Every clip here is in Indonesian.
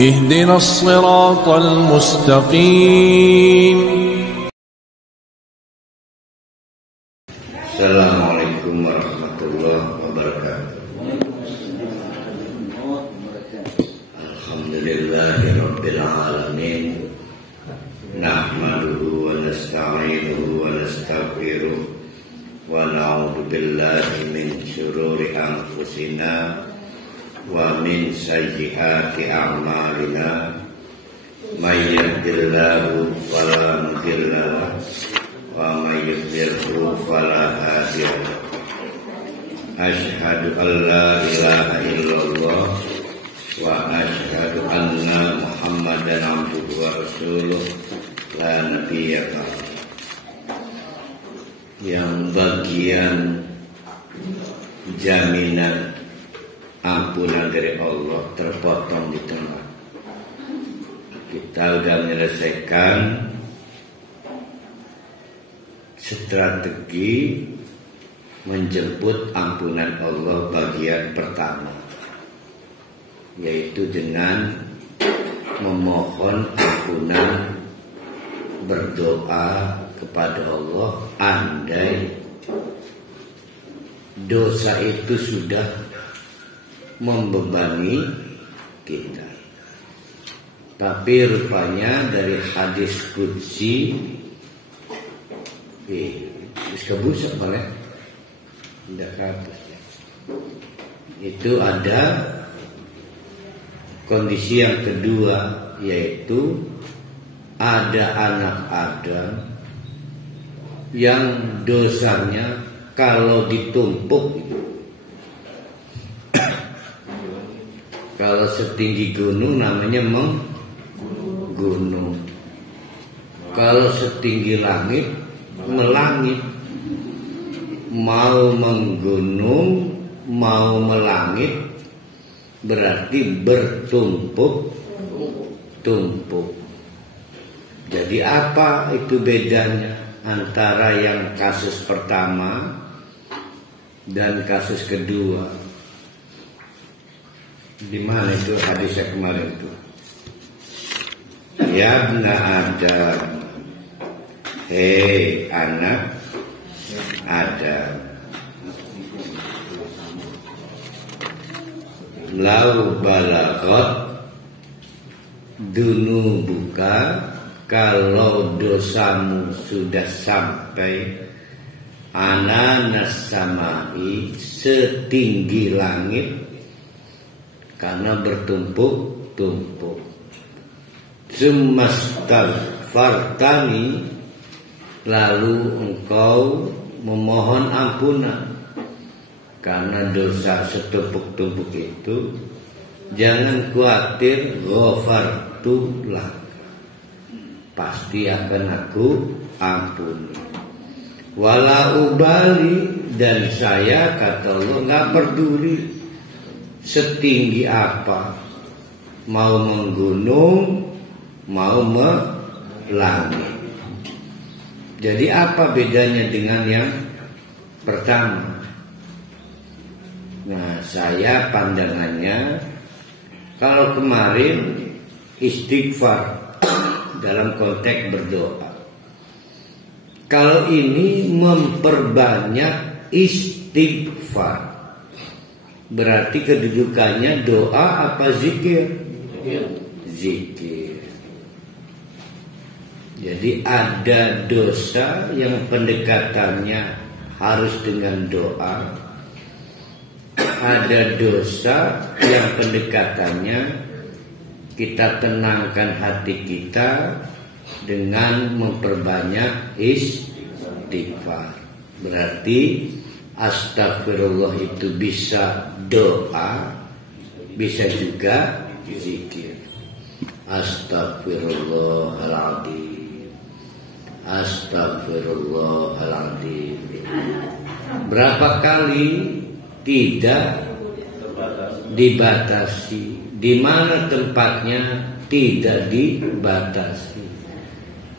اهدنا الصراط المستقيم. Assalamualaikum warahmatullahi wabarakatuh. Alhamdulillahirabbil alamin. Nahmaduhu wa nasta'inuhu wa nastaghfiruh wa na'udzu billahi min syururi anfusina wa min sayyiati a'malina. May yahdihillahu fala mudilla lahu wa may yudlilhu fala hadiya lahu. Asyhadu an la ilaha illallah wa asyhadu anna Muhammadan abduhu wa rasuluh la nabiyya ba'dahu. Yang bagian jaminan ampunan dari Allah terpotong di tengah. Kita sudah menyelesaikan strategi menjemput ampunan Allah bagian pertama, yaitu dengan memohon ampunan, berdoa kepada Allah andai dosa itu sudah membebani kita. Tapi rupanya dari hadis qudsi wis kebusak boleh tidak ke atas ya. Itu ada kondisi yang kedua, yaitu ada anak Adam yang dosanya kalau ditumpuk kalau setinggi gunung namanya menggunung, kalau setinggi langit melangit. Mau menggunung mau melangit berarti bertumpuk-tumpuk. Jadi apa itu bedanya antara yang kasus pertama dan kasus kedua? Di mana itu hadisnya kemarin itu? Ya bna Adam, hei anak Adam, lau balagot dunubuka, kalau dosamu sudah sampai ananas samai, setinggi langit, karena bertumpuk-tumpuk. Summastaghfartani, lalu engkau memohon ampunan karena dosa setumpuk-tumpuk itu. Jangan khawatir, ghafartu lak, pasti akan aku ampuni. Wala ubali, dan saya kata Allah nggak peduli setinggi apa, mau menggunung mau melangit. Jadi apa bedanya dengan yang pertama? Nah, saya pandangannya, kalau kemarin istighfar dalam konteks berdoa, kalau ini memperbanyak istighfar, berarti kedudukannya doa apa zikir? Zikir. Jadi ada dosa yang pendekatannya harus dengan doa, ada dosa yang pendekatannya kita tenangkan hati kita dengan memperbanyak istighfar. Berarti astagfirullah itu bisa doa, bisa juga zikir. Astagfirullahaladzim, astagfirullahaladzim. Berapa kali? Tidak dibatasi. Di mana tempatnya? Tidak dibatasi.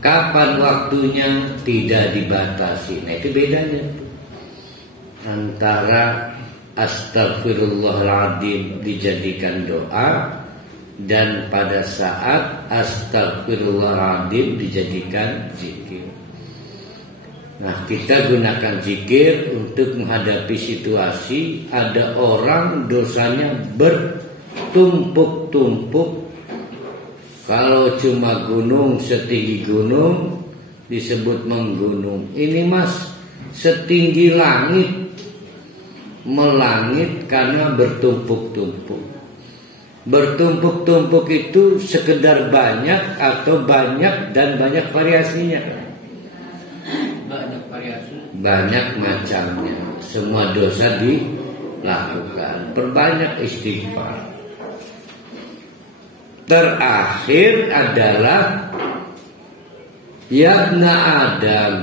Kapan waktunya? Tidak dibatasi. Nah, itu bedanya antara astagfirullahaladzim dijadikan doa dan pada saat astagfirullahaladzim dijadikan zikir. Nah, kita gunakan zikir untuk menghadapi situasi ada orang dosanya bertumpuk-tumpuk. Kalau cuma gunung setinggi gunung disebut menggunung. Ini mas setinggi langit, melangit karena bertumpuk-tumpuk. Bertumpuk-tumpuk itu sekedar banyak atau banyak dan banyak variasinya. Banyak macamnya. Semua dosa dilakukan. Perbanyak istighfar. Terakhir adalah Yabna Adam,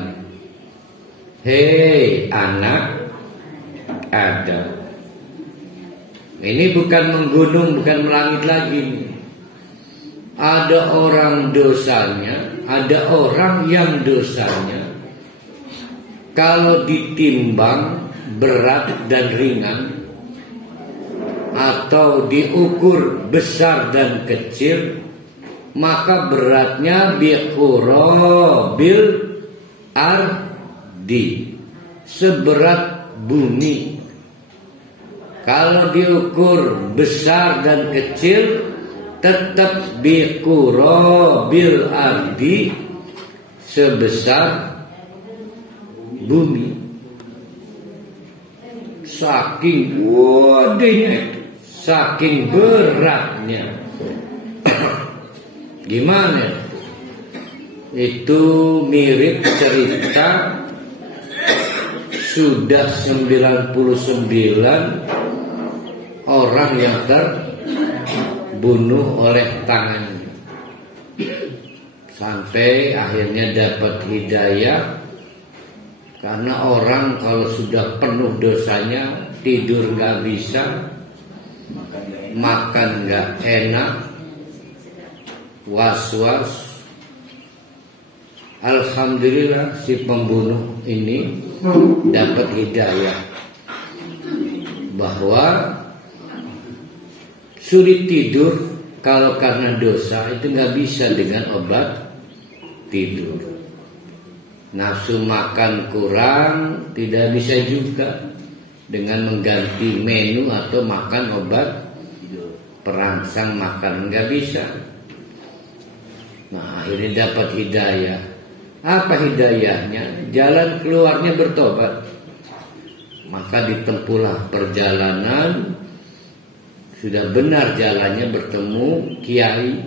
hei anak Adam. Ini bukan menggunung, bukan melangit lagi. Ada orang dosanya, ada orang yang dosanya kalau ditimbang berat dan ringan atau diukur besar dan kecil, maka beratnya biqurabil ardi, seberat bumi. Kalau diukur besar dan kecil, tetap biqurabil ardi, sebesar bumi. Saking wadahnya, saking beratnya. Gimana? Itu mirip cerita sudah 99 orang yang terbunuh oleh tangannya, sampai akhirnya dapat hidayah. Karena orang kalau sudah penuh dosanya, tidur gak bisa, makan gak enak, was-was. Alhamdulillah si pembunuh ini dapat hidayah bahwa sulit tidur kalau karena dosa itu gak bisa dengan obat tidur. Nafsu makan kurang tidak bisa juga dengan mengganti menu atau makan obat perangsang makan, nggak bisa. Nah, akhirnya dapat hidayah. Apa hidayahnya? Jalan keluarnya bertobat. Maka ditempuhlah perjalanan. Sudah benar jalannya, bertemu kiai.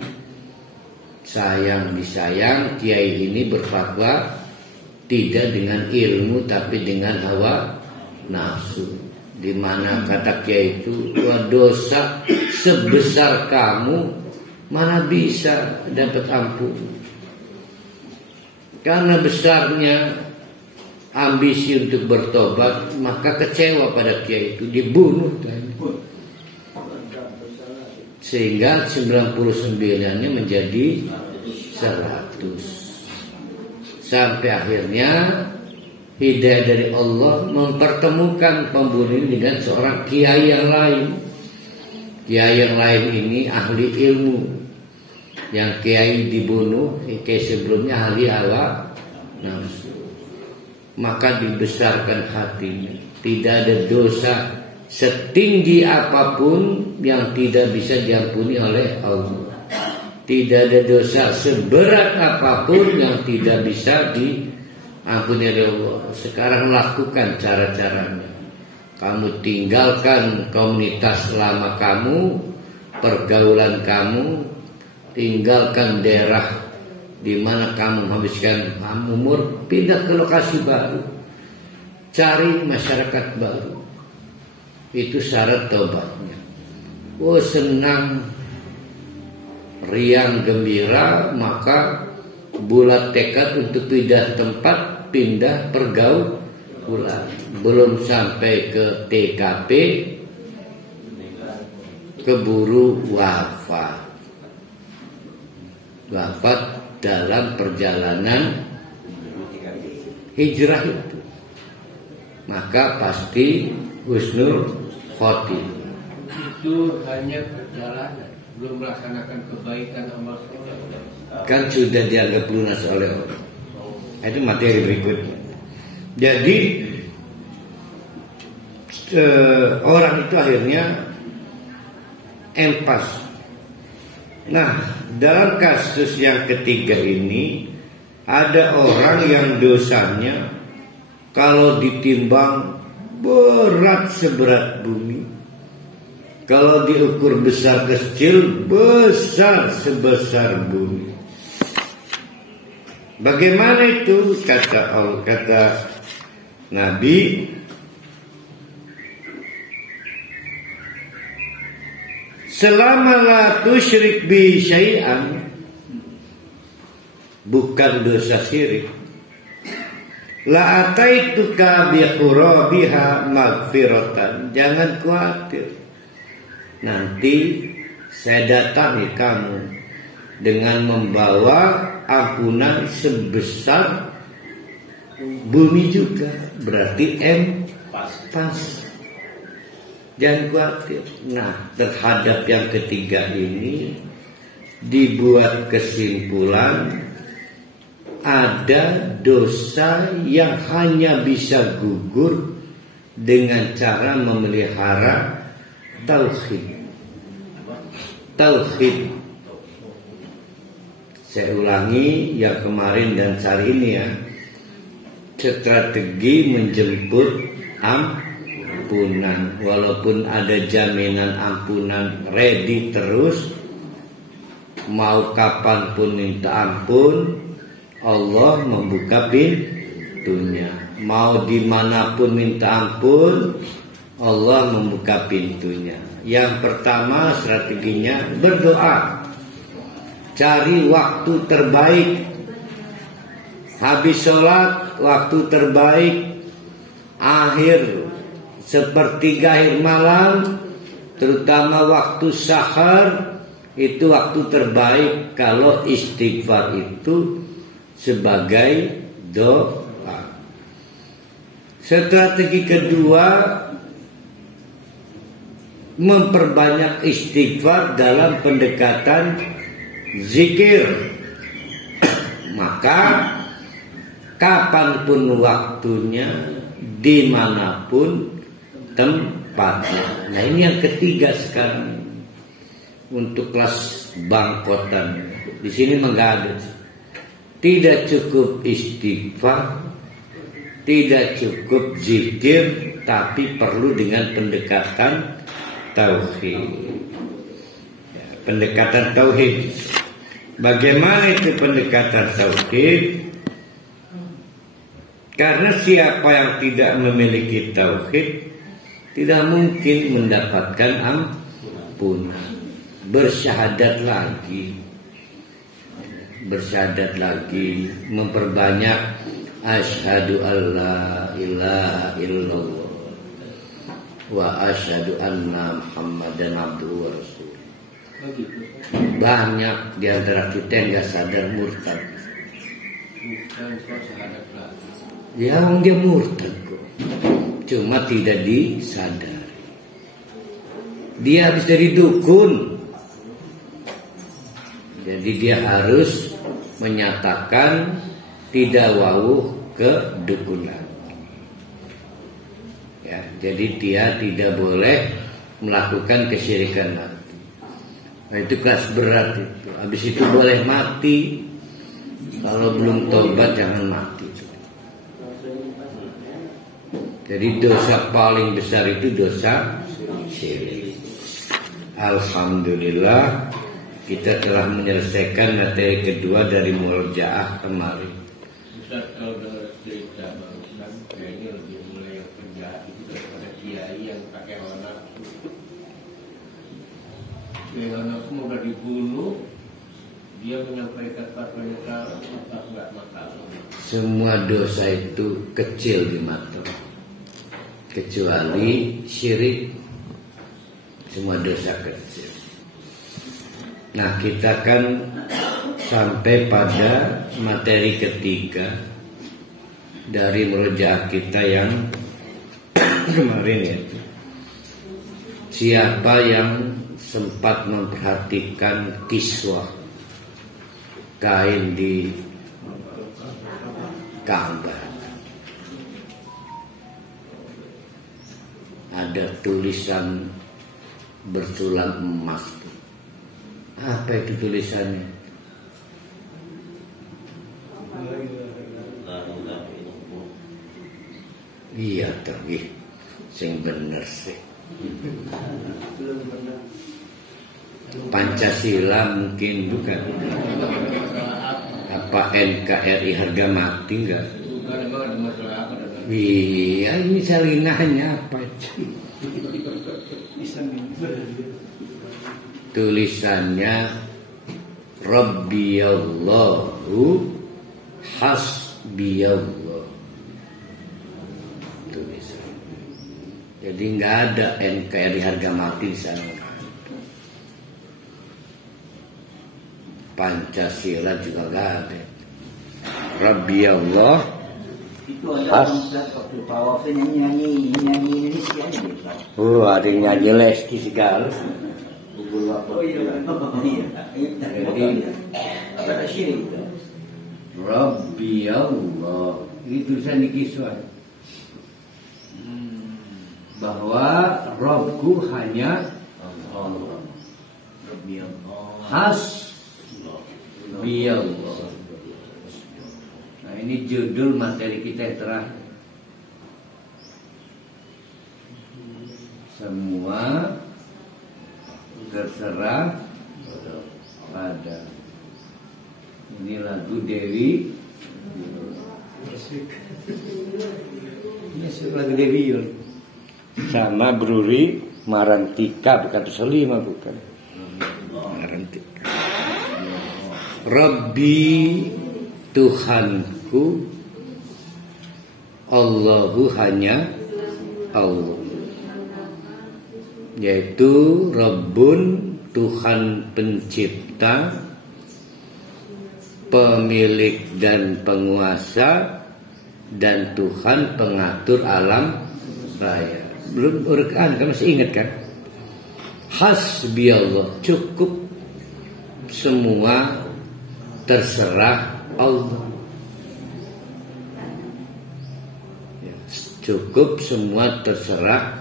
Sayang disayang, kiai ini berfatwa tidak dengan ilmu tapi dengan hawa nafsu. Di mana kata kiai itu, dosa sebesar kamu mana bisa dapat ampun. Karena besarnya ambisi untuk bertobat, maka kecewa pada kiai itu, dibunuh. Sehingga 99-nya menjadi 100. Sampai akhirnya hidayah dari Allah mempertemukan pembunuh ini dengan seorang kiai yang lain. Kiai yang lain ini ahli ilmu. Yang kiai dibunuh, kiai sebelumnya ahli hawa nafsu. Maka dibesarkan hatinya. Tidak ada dosa setinggi apapun yang tidak bisa diampuni oleh Allah. Tidak ada dosa seberat apapun yang tidak bisa diampuni oleh Allah. Sekarang lakukan cara-caranya. Kamu tinggalkan komunitas lama kamu, pergaulan kamu, tinggalkan daerah di mana kamu menghabiskan umur, pindah ke lokasi baru, cari masyarakat baru. Itu syarat taubatnya. Oh, senang, riang, gembira, maka bulat tekad untuk pindah tempat, pindah pergaulan. Belum sampai ke TKP, keburu wafat. Wafat dalam perjalanan hijrah itu. Maka pasti husnul khotimah. Itu hanya perjalanan. belum melaksanakan kebaikan amal soleh kan sudah dianggap lunas oleh Allah. Itu materi berikutnya. Jadi orang itu akhirnya empas. Nah, dalam kasus yang ketiga ini ada orang yang dosanya kalau ditimbang berat seberat bumi, kalau diukur besar kecil besar sebesar bumi. Bagaimana itu? Kata Nabi, selama la tusyrik bi syai'an, bukan dosa syirik, la ataituka bi qurabiha maghfiratan. Jangan khawatir, nanti saya datangi kamu dengan membawa ampunan sebesar bumi juga. Berarti pas. Jangan khawatir. Nah, terhadap yang ketiga ini dibuat kesimpulan ada dosa yang hanya bisa gugur dengan cara memelihara tauhid. Saya ulangi yang kemarin dan hari ini ya. Strategi menjemput ampunan. Walaupun ada jaminan ampunan ready terus, mau kapanpun minta ampun, Allah membuka pintunya. Mau dimanapun minta ampun, Allah membuka pintunya. Yang pertama strateginya berdoa. Cari waktu terbaik. Habis sholat, waktu terbaik. Akhir sepertiga akhir malam, terutama waktu sahar, itu waktu terbaik kalau istighfar itu sebagai doa. Strategi kedua, memperbanyak istighfar dalam pendekatan zikir. Maka kapanpun waktunya, dimanapun tempatnya. Nah, ini yang ketiga sekarang untuk kelas bangkotan. Di sini menggadat. Tidak cukup istighfar, tidak cukup zikir, tapi perlu dengan pendekatan tauhid. Pendekatan tauhid. Bagaimana itu pendekatan tauhid? Karena siapa yang tidak memiliki tauhid tidak mungkin mendapatkan ampunan. Bersyahadat lagi, memperbanyak asyhadu alla ilaha illallah wa asyhadu anna Muhammadan abduhu wa rasuluh. Banyak di antara kita yang gak sadar murtad. Ya, dia murtad kok. Cuma tidak disadari. Dia habis dari dukun. Jadi dia harus menyatakan tidak wawuh kedukunan. Ya, jadi dia tidak boleh melakukan kesyirikan lagi. Nah, itu kelas berat itu. Habis itu boleh mati. Kalau belum tobat jangan mati. Jadi dosa paling besar itu dosa syirik. Alhamdulillah kita telah menyelesaikan materi kedua dari murojaah kemarin. Ustaz, kalau dengar cerita barusan kayaknya lebih mulai yang penjahat itu daripada kiai yang pakai hawa nafsu. Hawa nafsu udah dibunuh, dia menyampaikan fatwanya kalau tetap nggak masalah. Semua dosa itu kecil di mata, kecuali syirik. Semua dosa kecil. Nah, kita kan sampai pada materi ketiga dari murojaah kita yang kemarin, yaitu siapa yang sempat memperhatikan kiswah kain di Ka'bah. Ada tulisan bersulam emas. Apa itu tulisannya? Iya tapi sing bener sih. Pancasila mungkin bukan. Apa NKRI harga mati enggak? Iya, ini salinannya apa? Tulisannya Rabbiyallahu Hasbiyallah. Tulisan. Jadi nggak ada NKRI harga mati di sana. Pancasila juga nggak ada. Rabbiyallah. Itu ada waktu tawafnya nyanyi Indonesia gitu. Ada yang nyanyi Lesti segala. Oh iya. Ada syirik. Rabbi Allah. Itu tulisan di kiswah. Bahwa Rabbku hanya Allah. Rabbi Allah. Hasbi Allah. Nah ini judul materi kita yang terakhir. Semua terserah pada. Ini lagu Dewi. Ini lagu Dewi Yul. Sama Bruri Marantika, bukan Solima, bukan Marantika. Rabbi Tuhanku, Allahu hanya Allah, yaitu Rabbun, Tuhan pencipta, pemilik dan penguasa, dan Tuhan pengatur alam raya. Belum urkan, kan masih ingat kan? Hasbiyallah, cukup semua terserah Allah. Cukup semua terserah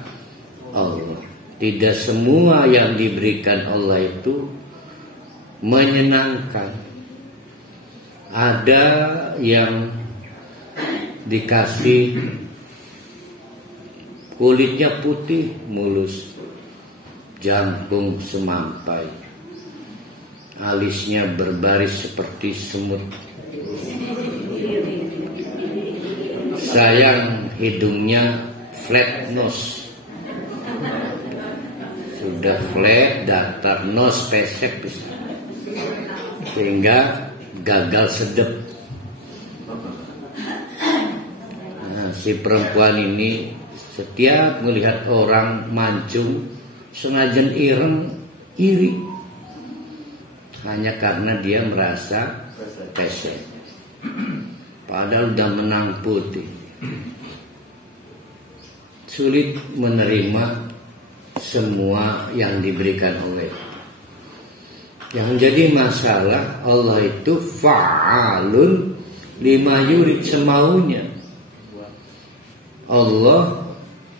Allah. Tidak semua yang diberikan Allah itu menyenangkan. Ada yang dikasih kulitnya putih mulus, jangkung semampai, alisnya berbaris seperti semut, sayang hidungnya flat nose, sudah flat, datar, nose pesek sehingga gagal sedep. Nah, si perempuan ini setiap melihat orang mancung sengaja iri hanya karena dia merasa pesek, padahal udah menang putih. Sulit menerima semua yang diberikan oleh. Yang jadi masalah, Allah itu fa'alun lima yurid, semaunya. Allah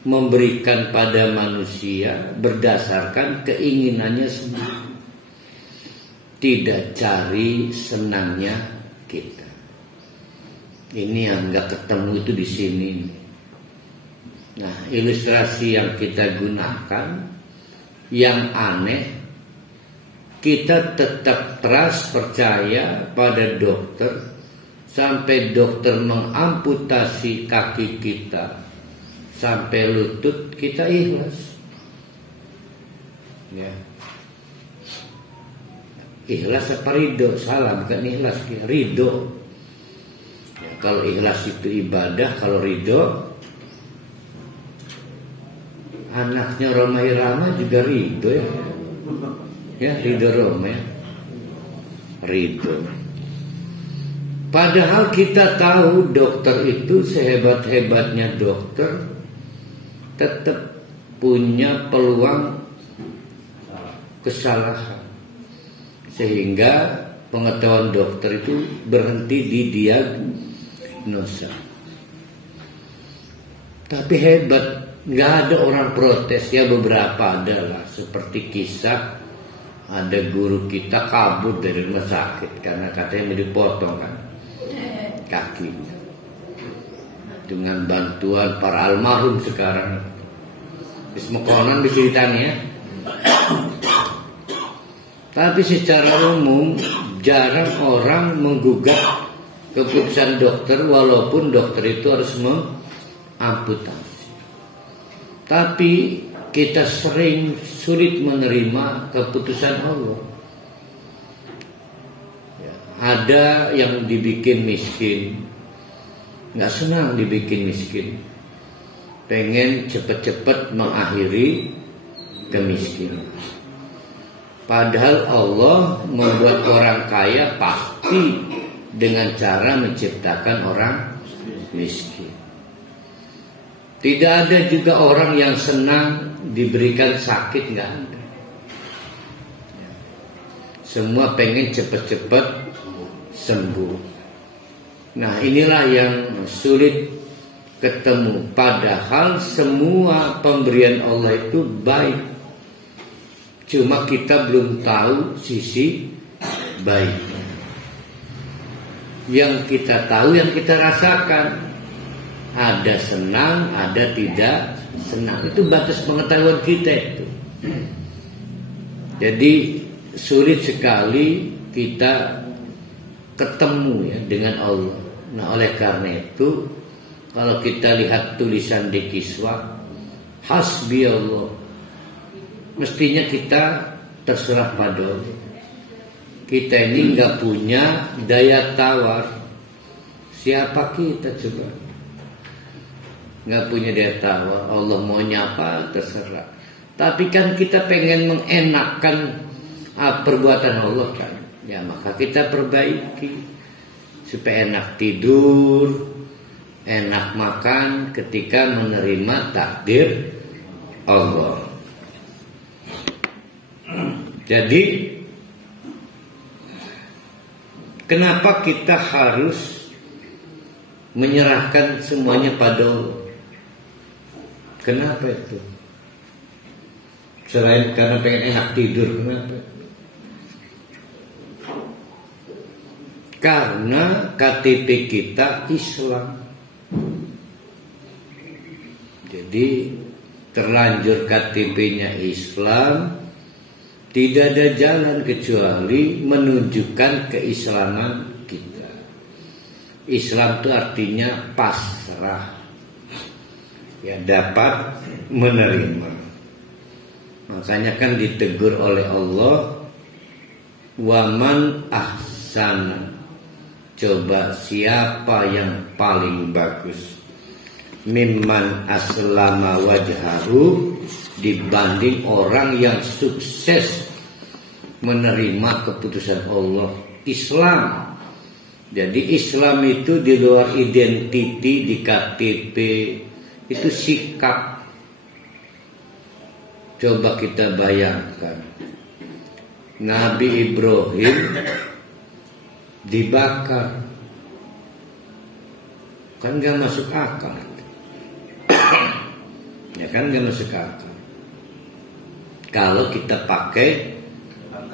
memberikan pada manusia berdasarkan keinginannya sendiri, tidak cari senangnya kita. Ini yang nggak ketemu itu di sini. Nah, ilustrasi yang kita gunakan yang aneh, kita tetap trust, percaya pada dokter sampai dokter mengamputasi kaki kita sampai lutut, kita ikhlas. Ya. Ikhlas apa ridho? Salah, bukan ikhlas, ridho. Ya, kalau ikhlas itu ibadah, kalau ridho, anaknya Roma Irama juga ridho ya. Ya, ridho Roma ya. Ridho. Padahal kita tahu dokter itu sehebat-hebatnya dokter tetap punya peluang kesalahan, sehingga pengetahuan dokter itu berhenti di diagnosa. Tapi hebat, nggak ada orang protes. Ya beberapa adalah, seperti kisah ada guru kita kabur dari rumah sakit karena katanya mau dipotong kan kakinya, dengan bantuan para almarhum sekarang. Ismekonan diceritain ya. Tapi secara umum jarang orang menggugat keputusan dokter, walaupun dokter itu harus mengamputasi. Tapi kita sering sulit menerima keputusan Allah. Ada yang dibikin miskin, nggak senang dibikin miskin, pengen cepet-cepet mengakhiri kemiskinan. Padahal Allah membuat orang kaya pasti dengan cara menciptakan orang miskin. Tidak ada juga orang yang senang diberikan sakit, nggak ada. Semua pengen cepat-cepat sembuh. Nah, inilah yang sulit ketemu. Padahal semua pemberian Allah itu baik. Cuma kita belum tahu sisi baiknya. Yang kita tahu, yang kita rasakan. Ada senang, ada tidak senang. Itu batas pengetahuan kita itu. Jadi sulit sekali kita ketemu ya dengan Allah. Nah, oleh karena itu kalau kita lihat tulisan di kiswah, hasbi Allah, mestinya kita terserah pada Allah. Kita ini nggak punya daya tawar. Siapa kita coba? Nggak punya daya tawar. Allah mau nyapa terserah. Tapi kan kita pengen mengenakkan perbuatan Allah kan. Ya maka kita perbaiki supaya enak tidur, enak makan ketika menerima takdir Allah. Jadi kenapa kita harus menyerahkan semuanya pada Allah? Kenapa itu? Selain karena pengen enak tidur, kenapa? Karena KTP kita Islam. Jadi terlanjur KTP-nya Islam, tidak ada jalan kecuali menunjukkan keislaman kita. Islam itu artinya pasrah. Ya dapat menerima. Makanya kan ditegur oleh Allah, waman ahsana. Coba siapa yang paling bagus mimman aslama wajhahu, dibanding orang yang sukses menerima keputusan Allah. Islam. Jadi Islam itu di luar identiti di KTP, itu sikap. Coba kita bayangkan, Nabi Ibrahim dibakar, kan gak masuk akal. Ya kan gak masuk akal kalau kita pakai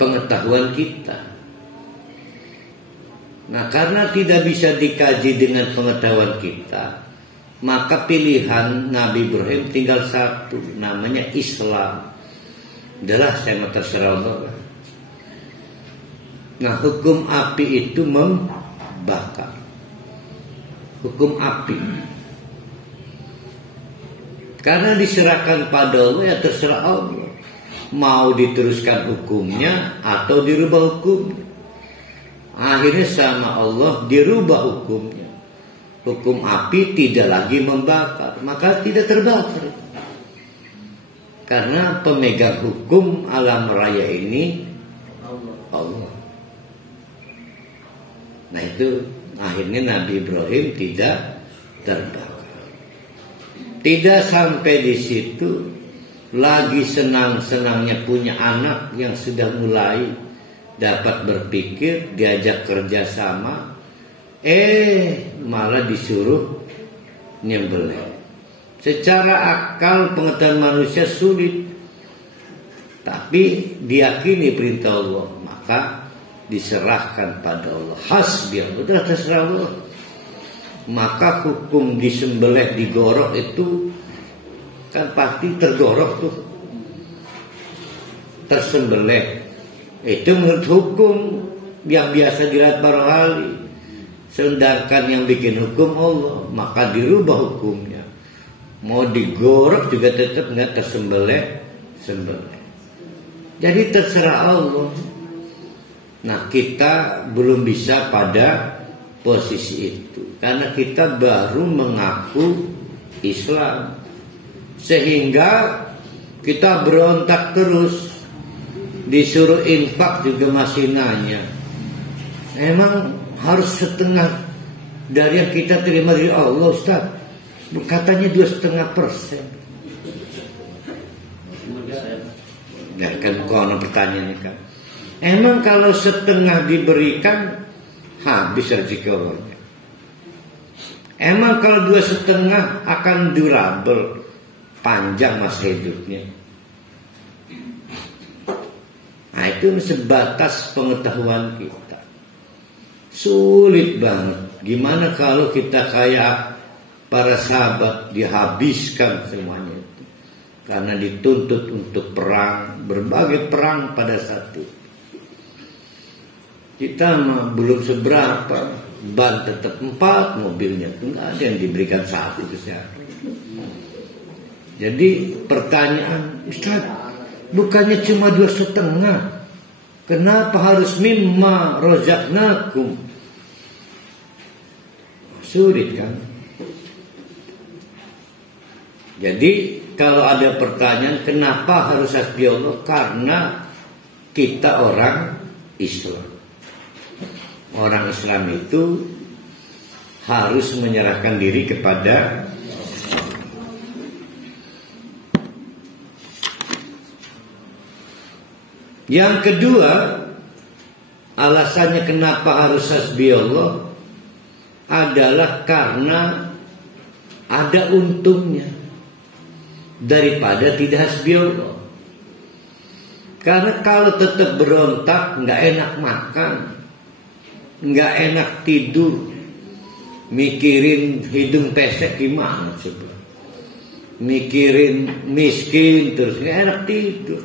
pengetahuan kita. Nah, karena tidak bisa dikaji dengan pengetahuan kita, maka pilihan Nabi Ibrahim tinggal satu, namanya Islam. Adalah saya mau terserah Allah. Nah, hukum api itu membakar. Hukum api. Karena diserahkan pada Allah, ya terserah Allah. Mau diteruskan hukumnya atau dirubah hukumnya. Akhirnya sama Allah dirubah hukumnya. Hukum api tidak lagi membakar, maka tidak terbakar. Karena pemegang hukum alam raya ini Allah. Nah itu akhirnya Nabi Ibrahim tidak terbakar. Tidak sampai di situ, lagi senang-senangnya punya anak yang sudah mulai dapat berpikir, diajak kerjasama, malah disuruh nyembelih. Secara akal pengetahuan manusia sulit, tapi diyakini perintah Allah, maka diserahkan pada Allah. Hasbi Allah, sudah terserah Allah. Maka hukum disembelih digorok itu kan pasti tergorok tuh, tersembelih. Itu menurut hukum yang biasa dilihat para wali. Sedangkan yang bikin hukum Allah, maka dirubah hukumnya. Mau digorok juga tetap nggak tersembelih. Jadi terserah Allah. Nah, kita belum bisa pada posisi itu karena kita baru mengaku Islam, sehingga kita berontak terus. Disuruh infak juga masih nanya, emang harus setengah dari yang kita terima dari Allah, Ustaz? Katanya 2,5%. Ya kan, konon pertanyaannya kan, emang kalau setengah diberikan habis rezeki Allahnya? Emang kalau 2,5 akan durable, panjang masa hidupnya? Nah, itu sebatas pengetahuan kita. Sulit banget. Gimana kalau kita kayak para sahabat, dihabiskan semuanya itu karena dituntut untuk perang, berbagai perang pada saat itu. Kita mah belum seberapa, ban tetap 4, mobilnya tuh nggak ada yang diberikan 1 ke siapa. Jadi pertanyaan, Ustaz, bukannya cuma 2,5, kenapa harus mimma rozaqnakum? Sulit kan? Jadi kalau ada pertanyaan kenapa harus hasbi Allah, karena kita orang Islam. Orang Islam itu harus menyerahkan diri kepada yang kedua. Alasannya kenapa harus hasbi Allah adalah karena ada untungnya daripada tidak hasbi Allah. Karena kalau tetap berontak, nggak enak makan, nggak enak tidur, mikirin hidung pesek gimana coba, mikirin miskin terus nggak enak tidur.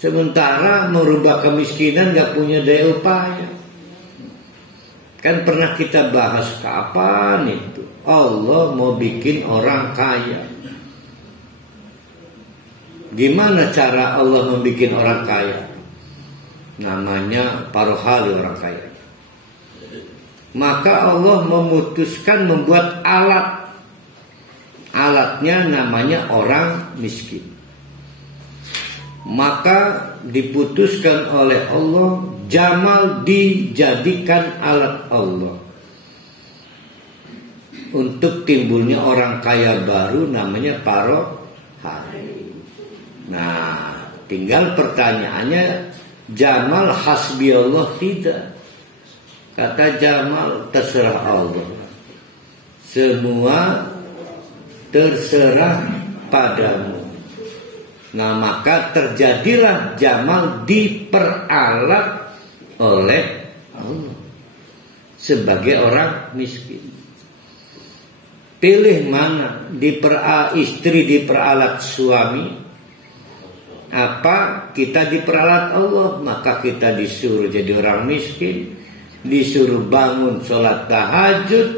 Sementara merubah kemiskinan nggak punya daya upaya. Kan pernah kita bahas kapan itu Allah mau bikin orang kaya. Gimana cara Allah membuat orang kaya? Namanya parohali orang kaya. Maka Allah memutuskan membuat alat. Alatnya namanya orang miskin. Maka diputuskan oleh Allah, Jamal dijadikan alat Allah untuk timbulnya orang kaya baru namanya parohali. Nah, tinggal pertanyaannya, Jamal hasbi Allah tidak? Kata Jamal, terserah Allah. Semua terserah padamu. Nah, maka terjadilah Jamal diperalat oleh Allah sebagai orang miskin. Pilih mana, istri diperalat suami, apa kita diperalat Allah? Maka kita disuruh jadi orang miskin, disuruh bangun sholat tahajud,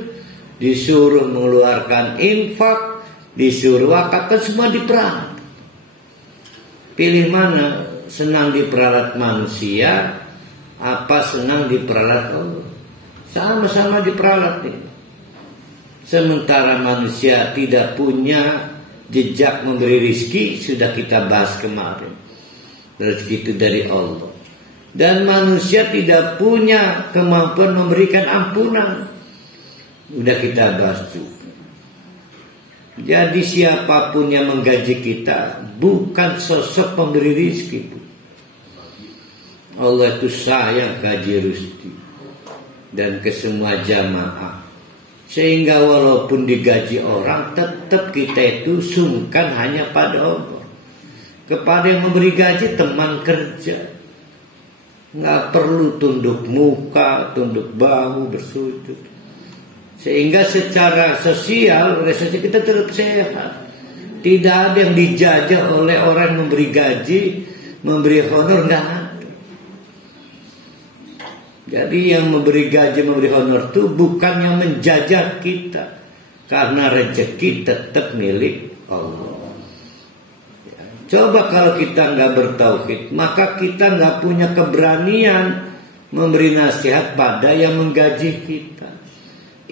disuruh mengeluarkan infak, disuruh wakaf, kan semua diperalat. Pilih mana, senang diperalat manusia apa senang diperalat Allah? Sama-sama diperalat nih. Sementara manusia tidak punya jejak memberi rizki, sudah kita bahas kemarin. Rezeki itu dari Allah. Dan manusia tidak punya kemampuan memberikan ampunan, sudah kita bahas juga. Jadi siapapun yang menggaji kita bukan sosok pemberi rezeki. Allah itu sayang gaji rezeki dan ke semua jamaah. Sehingga walaupun digaji orang, tetap kita itu sungkan hanya pada Allah. Kepada yang memberi gaji teman kerja. Nggak perlu tunduk muka, tunduk bahu, bersujud. Sehingga secara sosial relasi kita tetap sehat. Tidak ada yang dijajah oleh orang yang memberi gaji, memberi honor, nggak ada. Jadi yang memberi gaji, memberi honor itu bukan yang menjajah kita. Karena rezeki tetap milik Allah. Ya, coba kalau kita nggak bertauhid, maka kita nggak punya keberanian memberi nasihat pada yang menggaji kita.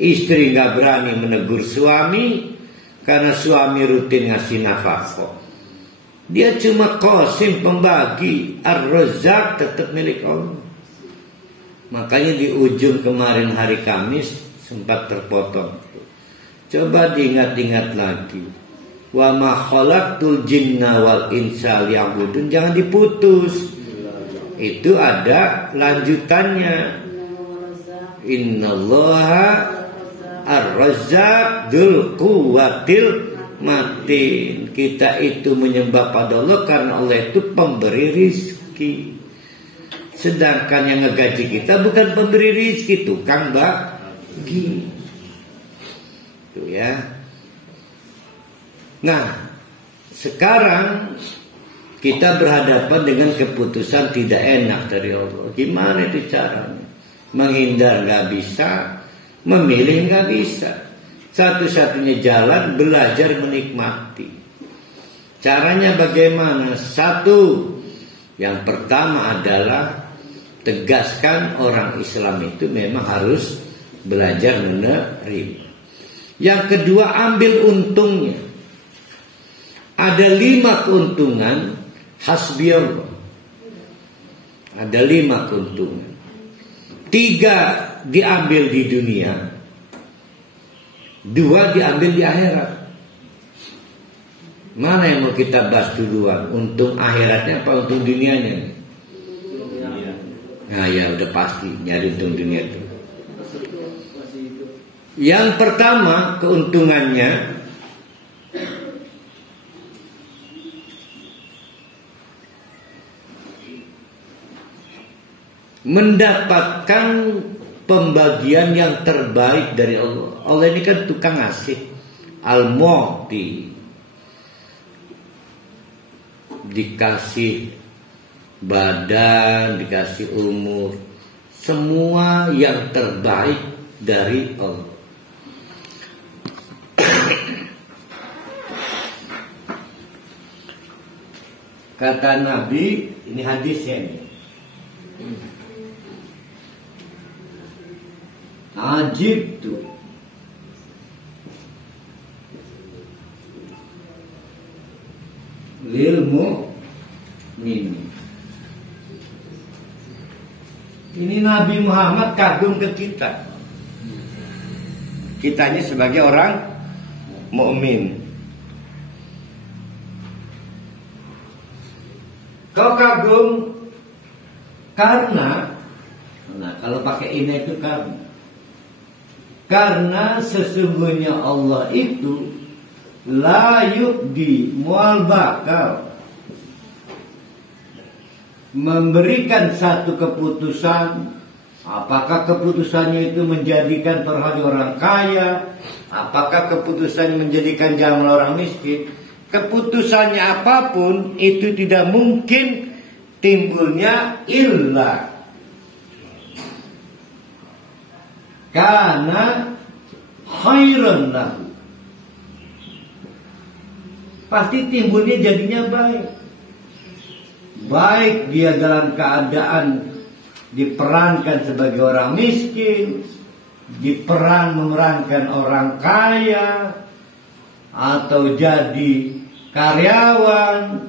Istri nggak berani menegur suami karena suami rutin ngasih nafkah. Dia cuma qasim, pembagi. Ar-Razzaq tetap milik Allah. Makanya di ujung kemarin hari Kamis sempat terpotong. Coba diingat-ingat lagi. Wa ma khalaqtul jinna wal insa liya'budun. Jangan diputus. Itu ada lanjutannya. Innallaha ar-Razzaq dzul quwwatil matin. Kita itu menyembah pada Allah karena Allah itu pemberi rizki. Sedangkan yang ngegaji kita bukan pemberi rizki, tukang bagi. Itu ya. Nah, sekarang kita berhadapan dengan keputusan tidak enak dari Allah. Gimana itu caranya? Menghindar nggak bisa, memilih nggak bisa. Satu-satunya jalan belajar menikmati. Caranya bagaimana? Satu, yang pertama adalah tegaskan orang Islam itu memang harus belajar menerima. Yang kedua, ambil untungnya. Ada 5 keuntungan hasbi Allah. Ada 5 keuntungan. 3 diambil di dunia, 2 diambil di akhirat. Mana yang mau kita bahas duluan? Untung akhiratnya apa untung dunianya? Nah ya udah pasti nyari untung dunia itu. Yang pertama keuntungannya mendapatkan pembagian yang terbaik dari Allah. Allah ini kan tukang ngasih, Al-Mu'ti. Dikasih badan, dikasih umur, semua yang terbaik dari Allah. Kata Nabi, ini hadisnya ini. Ajib tuh. Lilmu ini. Ini Nabi Muhammad kagum ke kita. Kitanya sebagai orang mukmin. Kau kagum karena, nah kalau pakai ini itu karena sesungguhnya Allah itu la yubdi mual bakal memberikan satu keputusan. Apakah keputusannya itu menjadikan perhati orang kaya, apakah keputusannya menjadikan jamal orang miskin. Keputusannya apapun itu tidak mungkin timbulnya illa karena khairan lahu. Pasti timbulnya jadinya baik. Baik dia dalam keadaan diperankan sebagai orang miskin, memerankan orang kaya, atau jadi karyawan,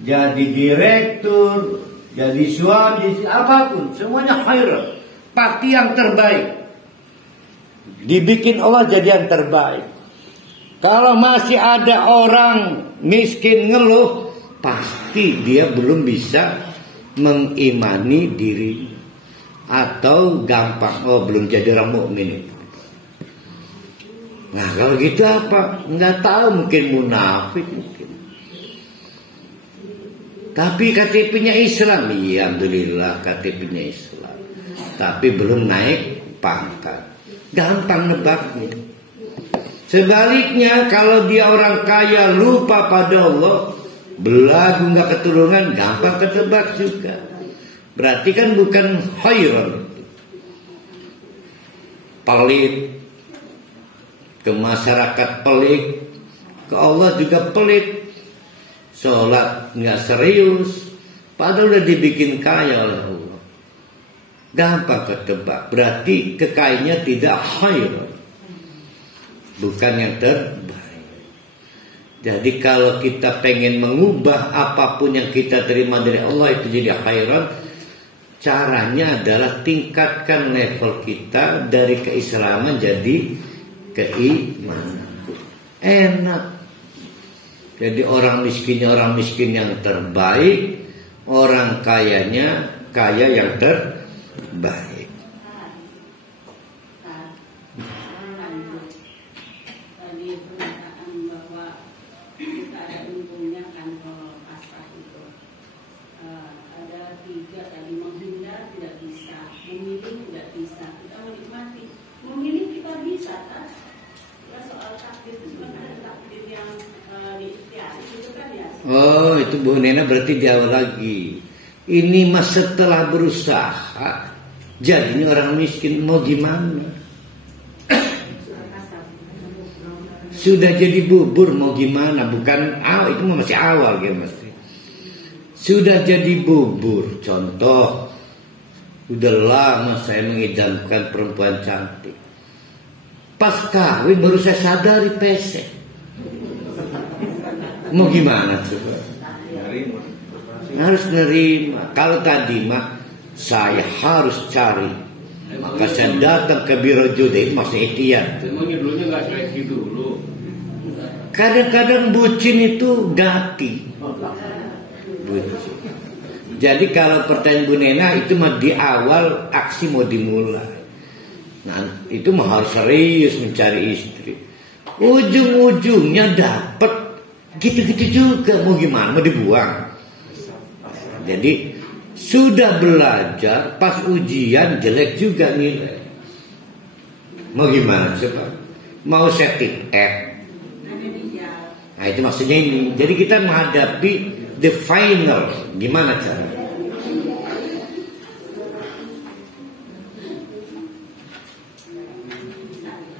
jadi direktur, jadi suami, apapun, semuanya khairan. Pasti yang terbaik. Dibikin Allah jadi yang terbaik. Kalau masih ada orang miskin ngeluh, pasti dia belum bisa mengimani diri, atau gampang, oh belum jadi orang mukmin. Nah kalau gitu apa? Nggak tahu, mungkin munafik mungkin. Tapi KTP-nya Islam, iya alhamdulillah KTP-nya Islam. Tapi belum naik pangkat. Gampang nebaknya. Sebaliknya kalau dia orang kaya lupa pada Allah, belagu nggak keturunan, gampang ketebak juga. Berarti kan bukan khairan. Pelit. Ke masyarakat pelit. Ke Allah juga pelit. Sholat nggak serius, padahal udah dibikin kaya oleh Allah. Gampang ketebak. Berarti kekayaannya tidak khair, bukan yang terbaik. Jadi kalau kita pengen mengubah apapun yang kita terima dari Allah itu jadi khairan, caranya adalah tingkatkan level kita dari keislaman jadi keimanan. Enak. Jadi orang miskinnya orang miskin yang terbaik, orang kayanya kaya yang terbaik. Tadi pernyataan bahwa kita ada untungnya kan kalau pasrah itu ada 3 tadi, menghindar tidak bisa, memilih tidak bisa, kita menikmati. Memilih kita bisa kan? Ya soal takdir itu sebenarnya ada takdir yang diikhtiari itu kan ya. Oh itu Bu Nena berarti di awal lagi. Ini mas setelah berusaha jadinya orang miskin, mau gimana? Sudah jadi bubur mau gimana? Bukan itu masih awal gitu mas. Sudah jadi bubur. Contoh, udah lama saya mengidamkan perempuan cantik. Pas kawin baru saya sadari pesek. Mau gimana coba? Harus nerima. Kalau tadi mah saya harus cari, maka saya datang ke biro judi, masih ikhtiar. Semuanya dulunya nggak seleksi dulu. Kadang-kadang bucin itu gati. Bucin. Jadi kalau pertanyaan Bu Nena itu mah di awal aksi mau dimulai. Nah itu mah harus serius mencari istri. Ujung-ujungnya dapat gitu-gitu juga, mau gimana, mau dibuang. Jadi sudah belajar, pas ujian jelek juga nilai. Mau gimana coba? Mau setting Nah itu maksudnya ini. Jadi kita menghadapi the final. Gimana caranya?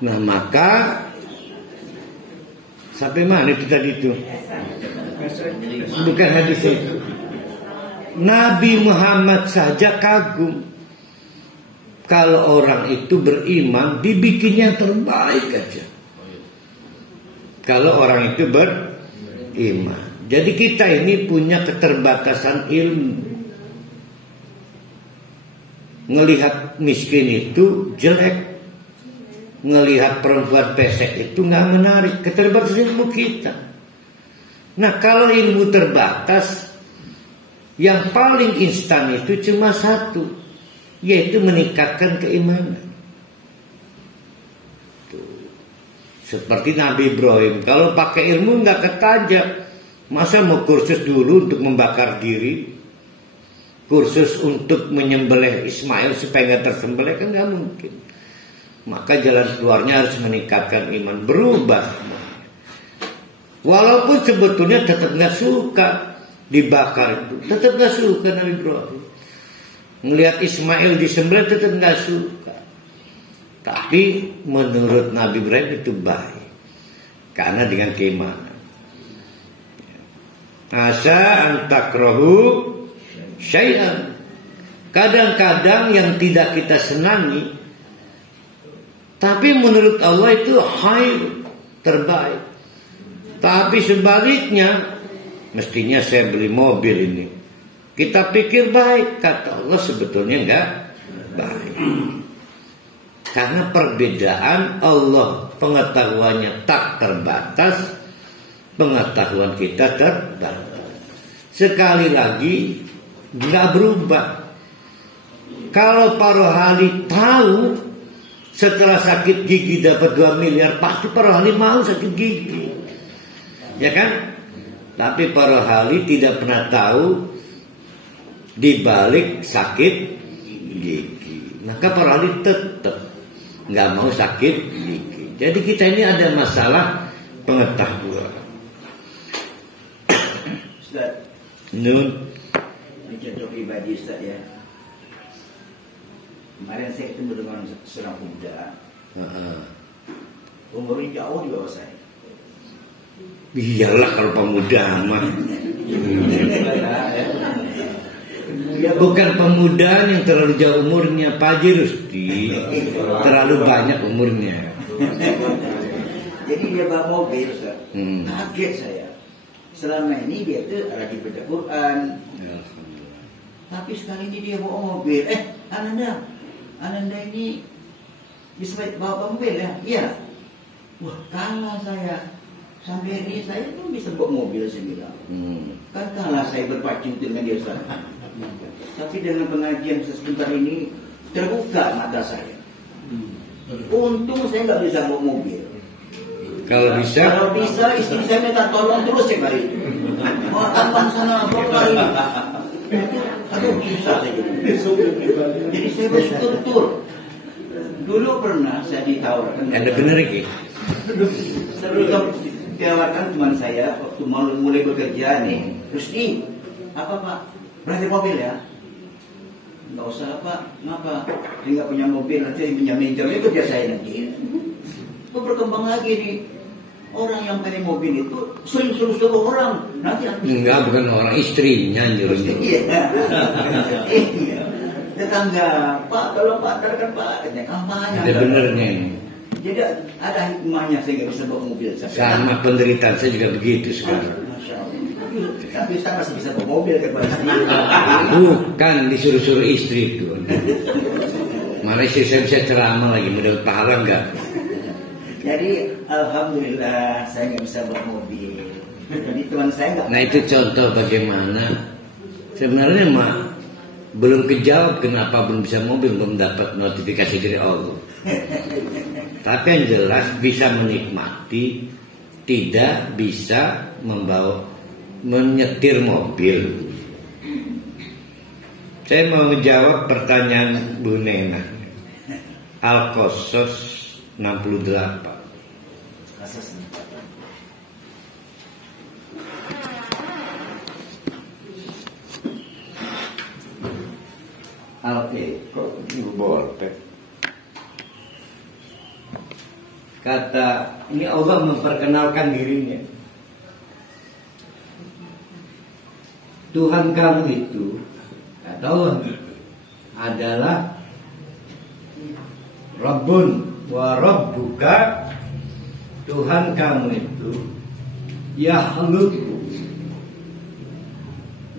Nah maka sampai mana itu tadi itu? Bukan hadis itu. Nabi Muhammad saja kagum kalau orang itu beriman dibikinnya terbaik aja. Kalau orang itu beriman. Jadi kita ini punya keterbatasan ilmu. Ngelihat miskin itu jelek, ngelihat perempuan pesek itu nggak menarik. Keterbatasan ilmu kita. Nah kalau ilmu terbatas, yang paling instan itu cuma satu, yaitu meningkatkan keimanan. Seperti Nabi Ibrahim, kalau pakai ilmu nggak ketajam, masa mau kursus dulu untuk membakar diri, kursus untuk menyembelih Ismail supaya nggak tersembelih, kan nggak mungkin. Maka jalan keluarnya harus meningkatkan iman, berubah. Walaupun sebetulnya tetap nggak suka dibakar itu, tetap nggak suka Nabi Ibrahim. Melihat Ismail disembelih tetap nggak suka. Tapi menurut Nabi Ibrahim itu baik, karena dengan keimanan. Asa antakrahu syai'an. Kadang-kadang yang tidak kita senangi, tapi menurut Allah itu khair, terbaik. Tapi sebaliknya, mestinya saya beli mobil ini, kita pikir baik, kata Allah sebetulnya enggak baik. Karena perbedaan Allah pengetahuannya tak terbatas, pengetahuan kita terbatas. Sekali lagi nggak berubah. Kalau Pak Rohani tahu setelah sakit gigi dapat 2 miliar, pasti Pak Rohani mau sakit gigi, ya kan? Tapi Pak Rohani tidak pernah tahu di balik sakit gigi. Maka Pak Rohani tetap nggak mau sakit gigi. Jadi kita ini ada masalah pengetahuan. Ustaz, Nun, ini contoh pribadi Ustaz ya. Kemarin saya ketemu dengan seorang pemuda, umurnya jauh di bawah saya. iyalah kalau pemuda mah. Bukan pemuda yang terlalu jauh umurnya, Pak Haji Rusti terlalu banyak umurnya. Jadi dia bawa mobil, Ustaz. Kaget saya. Selama ini dia tuh lagi baca Quran. Tapi sekali ini dia bawa mobil. Ananda ini bisa bawa mobil ya? Iya. Wah, kalah saya. Sampai ini saya pun bisa bawa mobil, saya bilang. Kan kalah saya berpacu dengan dia, Ustaz. Tapi dengan pengajian sebentar ini terbuka mata saya. Untung saya nggak bisa bawa mobil. Kalau bisa istri saya minta tolong terus ya hari itu. Mau kapan sana lari. Aduh susah saya jadi. Jadi saya bersyukur. Dulu pernah saya ditawarkan. ada bener iki. Ditawarkan teman saya waktu mulai bekerja nih. Terus apa Pak? Berarti mobil ya? Nggak usah Pak. Kenapa? Dia nggak punya mobil, nanti pinjam-pinjamnya kerja saya nanti. Itu berkembang lagi nih. Orang yang punya mobil itu sering suruh orang. Nanti Enggak, bukan orang, istrinya nyuruh. Iya. Tetangga, Pak, kalau Pak antar kan Pak, katanya kampanye. Ada benernya ini. Jadi ada hikmahnya saya nggak bisa bawa mobil. Sama penderitaan saya juga begitu sekarang. Masya Allah. Tapi saya masih bisa bawa mobil kan Pak. Bukan disuruh-suruh istri itu. Mana istri saya bisa ceramah lagi, mendapat pahala enggak? Jadi alhamdulillah saya nggak bisa bawa mobil. Jadi teman saya nggak. Nah itu contoh bagaimana sebenarnya mah belum kejawab kenapa belum bisa mobil, belum dapat notifikasi dari Allah. Tapi yang jelas bisa menikmati, tidak bisa menyetir mobil. Saya mau menjawab pertanyaan Bu Nena. Al-Qasas 68. Oke, Kok boleh? Kata ini Allah memperkenalkan dirinya. Tuhan kamu itu, kata Allah, adalah Rabbun wa Rabbuka. Tuhan kamu itu Yahluk,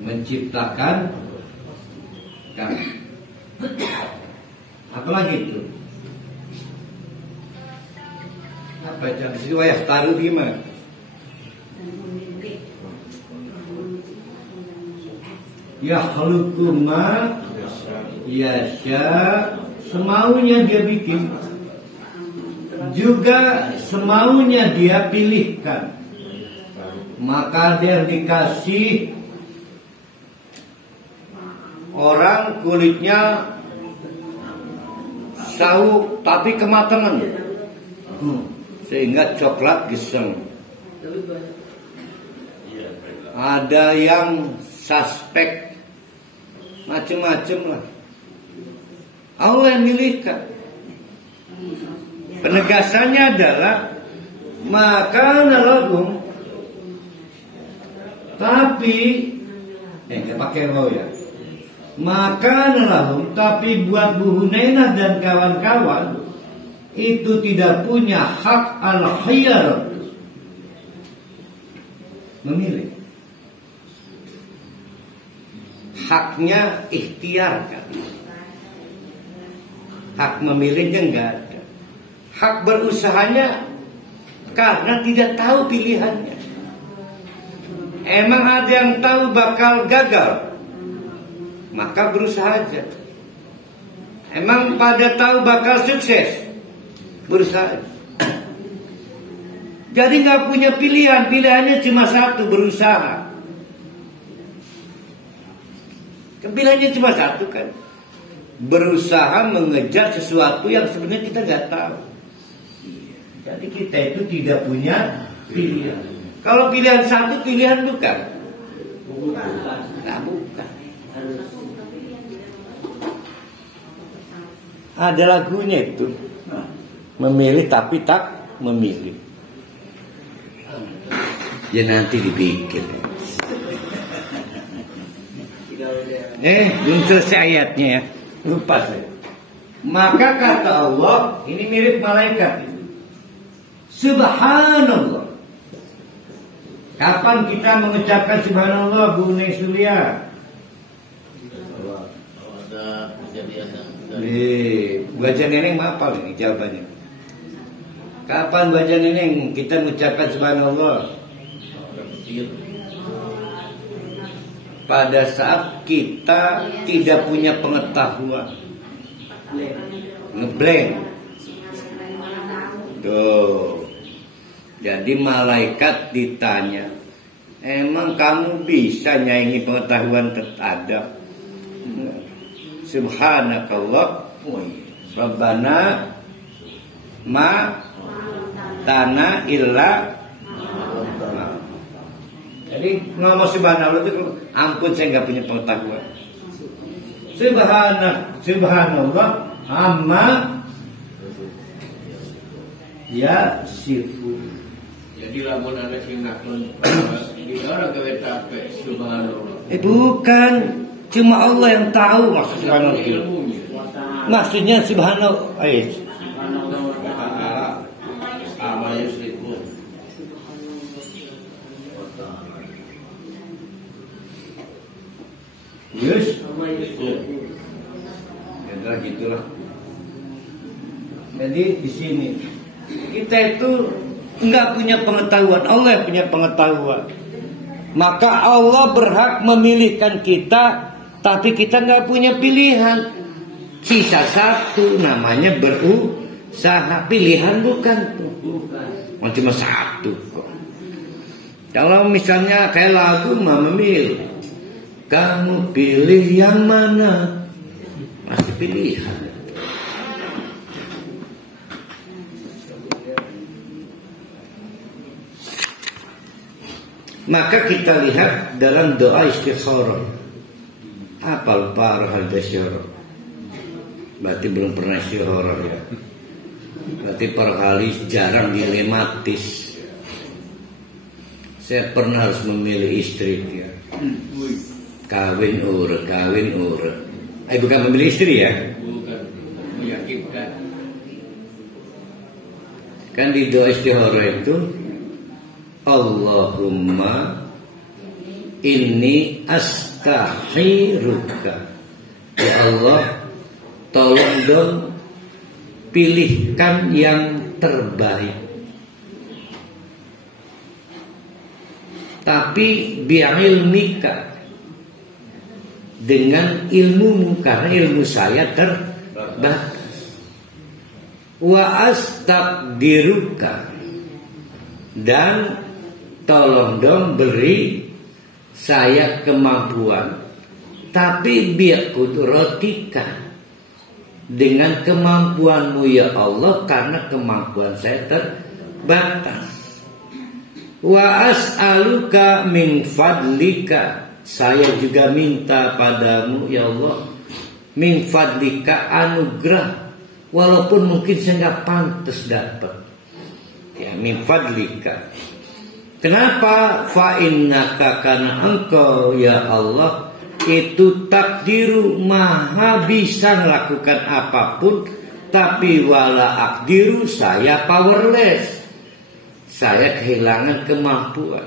menciptakan kamu. Apalagi itu? Apa yang disitu ayah taruh gimana? Yakhluqu ma yasha, semaunya dia bikin, juga semaunya dia pilihkan. Maka dia dikasih orang kulitnya sawu tapi kematangan, sehingga coklat geseng. Ada yang suspek, macam-macam lah. Allah yang milihkan. Penegasannya adalah maka lahum, tapi pakai roh ya. Maka lahum, tapi buat Bu Hunainah dan kawan-kawan itu tidak punya hak al-khiyar, memilih. Haknya ikhtiar kan. Hak memilihnya enggak ada. Hak berusahanya Karena tidak tahu pilihannya. Emang ada yang tahu bakal gagal, maka berusaha aja. Emang pada tahu bakal sukses, berusaha aja. Jadi nggak punya pilihan, pilihannya cuma satu, berusaha. Pilihannya cuma satu kan, berusaha mengejar sesuatu yang sebenarnya kita nggak tahu. Jadi kita itu tidak punya pilihan. Kalau pilihan satu, pilihan bukan? Nah, bukan. Ada lagunya itu, memilih tapi tak memilih. Ya nanti dibikin. Belum selesai ayatnya ya. Lupa saya. Maka kata Allah, ini mirip malaikat. Subhanallah. Kapan kita mengucapkan subhanallah, Bu Neng Sulia? Baca neneng apa ini jawabannya? Kapan baca neneng kita mengucapkan subhanallah? Pada saat kita tidak punya pengetahuan, ngeblank. Tuh. Jadi malaikat ditanya, emang kamu bisa nyaingi pengetahuan terhadap? Subhanakallah, Rabbana ma tana illa. Jadi ngomong subhanallah itu, ampun saya nggak punya pengetahuan. Subhanallah amma ya sifu. Jadi lamun ana sing nakon di orang gawe tape subhanallah. Bukan, cuma Allah yang tahu maksud subhanallah itu. Maksudnya subhanallah, yes. Ya gitulah. Jadi di sini kita itu enggak punya pengetahuan, Allah yang punya pengetahuan. Maka Allah berhak memilihkan kita, tapi kita enggak punya pilihan. Sisa satu, namanya berusaha. Pilihan bukan cuma satu kok. Kalau misalnya kayak lagu mah memilih, kamu pilih yang mana? Masih pilihan. Maka kita lihat dalam doa istikharah. Apal parhal dasyarah. Berarti belum pernah istikharah ya. Berarti parhali jarang dilematis. Saya pernah harus memilih istri ya. Kawin ure. Bukan memilih istri ya? Bukan, meyakinkan. Kan di doa istikharah itu, Allahumma inni astahiruka. Ya Allah, tolong dong pilihkan yang terbaik. Tapi bi'ilmika, dengan ilmumu, karena ilmu saya terbatas. Wa astaqdiruka, dan tolong dong beri saya kemampuan, tapi biar kudratika, dengan kemampuanmu ya Allah, karena kemampuan saya terbatas. Wa as'aluka min fadlika, saya juga minta padamu ya Allah, min fadlika, anugerah, walaupun mungkin saya nggak pantas dapat. Ya, min fadlika. Kenapa? Fa innaka, karena engkau ya Allah itu takdiru, maha bisa melakukan apapun, tapi wala akdiru, saya powerless, saya kehilangan kemampuan.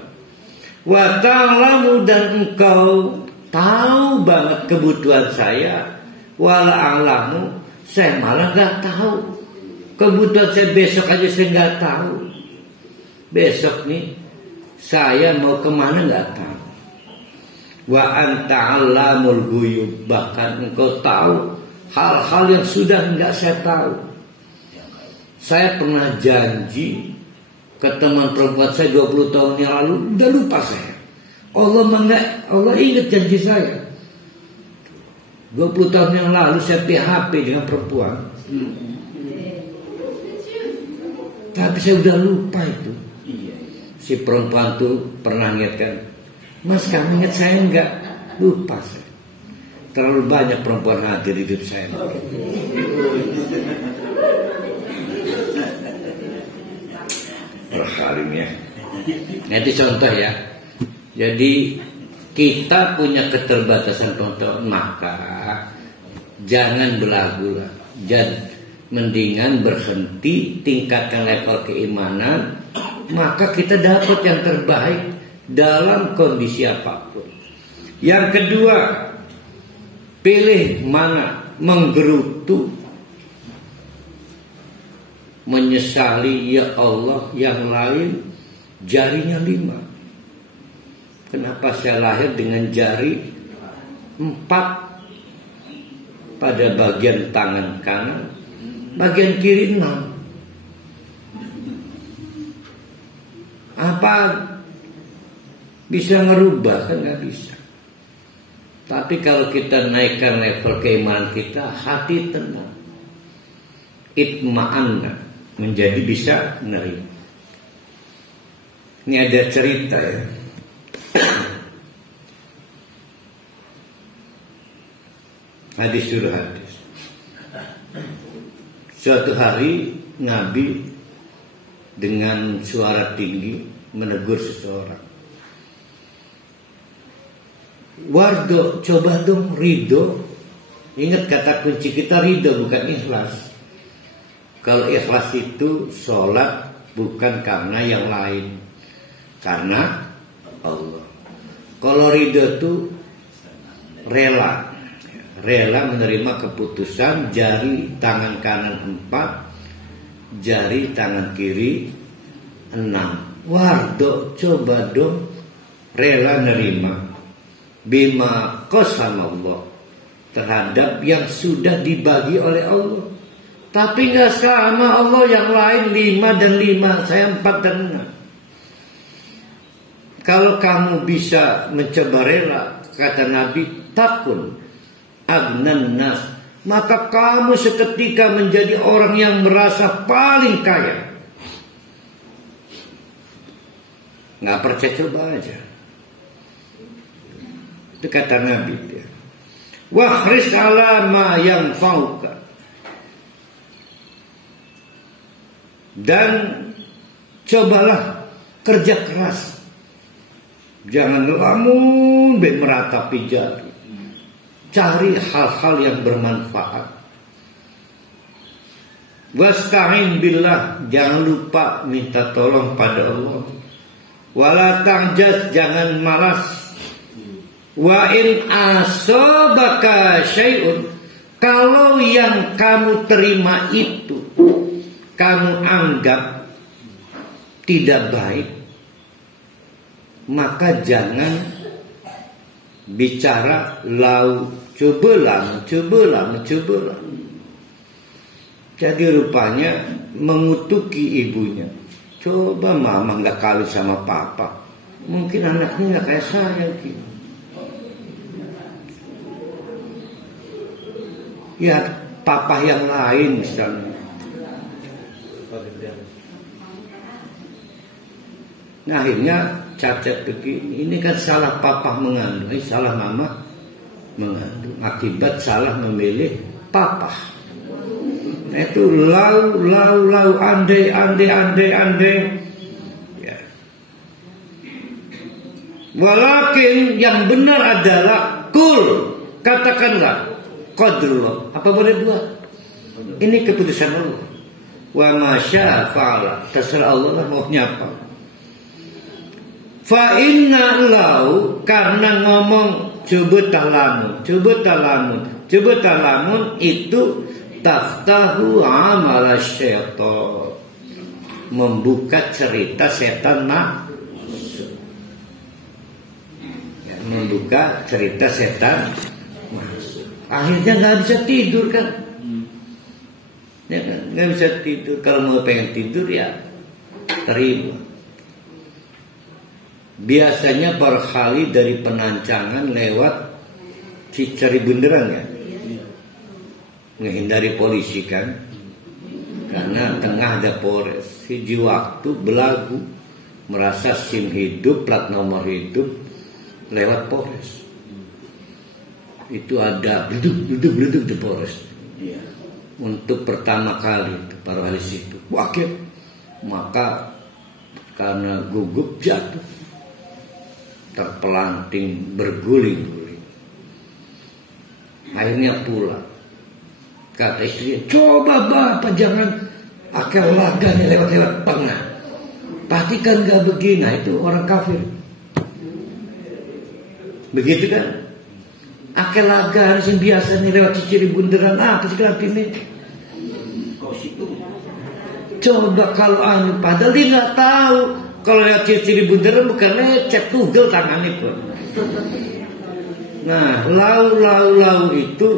Wa ta'lamu, dan engkau tahu banget kebutuhan saya. Wala a'lamu, saya malah nggak tahu kebutuhan saya besok aja, saya nggak tahu. besok nih saya mau kemana nggak tahu. Wa anta 'allamul ghuyub, bahkan engkau tahu hal-hal yang sudah nggak saya tahu. Saya pernah janji ke teman perempuan saya 20 tahun yang lalu, udah lupa saya. Allah ingat janji saya. 20 tahun yang lalu saya PHP dengan perempuan. Tapi saya udah lupa itu. Si perempuan tuh pernah ingatkan, Mas kamu ingat saya enggak? Lupa saya. Terlalu banyak perempuan hadir di hidup saya. Ya. Nah, itu contoh ya. Jadi kita punya keterbatasan teman-teman, maka jangan belagu lah. Mendingan berhenti, tingkatkan level keimanan, maka kita dapat yang terbaik dalam kondisi apapun. Yang kedua, pilih mana, menggerutu, menyesali, ya Allah, yang lain jarinya 5. Kenapa saya lahir dengan jari 4 pada bagian tangan kanan, bagian kiri 6? Apa bisa ngerubah? Kan nggak bisa. Tapi kalau kita naikkan level keimanan kita, hati tenang, itma'anna, menjadi bisa menerima. Ini ada cerita ya. Hadis surah hadis. Suatu hari Nabi dengan suara tinggi menegur seseorang. Wardo, coba dong ridho. Ingat kata kunci kita ridho, bukan ikhlas. Kalau ikhlas itu sholat bukan karena yang lain, karena Allah. Kalau ridho itu rela menerima keputusan, jari tangan kanan 4, jari tangan kiri 6. Wardo, coba dong rela nerima bima qasama Allah, terhadap yang sudah dibagi oleh Allah. Tapi gak sama Allah, yang lain 5 dan 5, saya 4 dan 6. Kalau kamu bisa mencoba rela, kata Nabi, takun agnan nas, maka kamu seketika menjadi orang yang merasa paling kaya. Nggak percaya, coba aja. Itu kata Nabi dia. Wahris ala ma yang fauka, dan cobalah kerja keras, jangan ngelamun meratapi jari. Cari hal-hal yang bermanfaat. Wasta'in billah, jangan lupa minta tolong pada Allah. Wala ta'jaz, jangan malas. Wa in asabaka syai'un, kalau yang kamu terima itu kamu anggap tidak baik, maka jangan bicara lau, cobalah. Jadi rupanya mengutuki ibunya. Coba mama nggak kawin sama papa, mungkin anaknya nggak kayak saya gitu. Ya papa yang lain misalnya. Nah akhirnya cacat begini, ini kan salah papa mengandung, salah mama mengandung, akibat salah memilih papa. Nah itu lau, andai. Ya. Walakin yang benar adalah kul, katakanlah qadrullah, apa boleh buat? Ini keputusan Allah. Wa masya fa'ala, terserah Allah lah maunya apa. Fa inna lau, karena ngomong coba talamun itu taftahu amala syaitan, membuka cerita setan masuk. Ya, membuka cerita setan masuk. Akhirnya nggak bisa tidur kan? Ya kan? Nggak bisa tidur. Kalau mau pengen tidur ya terima. Biasanya berkali dari penancangan lewat Cicari Bundaran ya, menghindari polisi kan, karena tengah ada Polres. Hiji waktu belagu merasa SIM hidup, plat nomor hidup lewat Polres. Itu ada bleduk di Polres. Untuk pertama kali para ahli situ, wakil, maka karena gugup jatuh, terpelanting berguling-guling. Akhirnya pulang. Kata istrinya, coba bapak jangan akal laganya lewat-lewat pengah. Pasti kan gak begini. Nah, itu orang kafir. Begitu kan? Akal laga harus yang biasa nih lewat Cicari Bundaran. Apa sih kenapa ini? Coba kalau padahal dia nggak tahu kalau lewat Cicari Bundaran bukan lecet, tugel tangannya pun. Nah, lau itu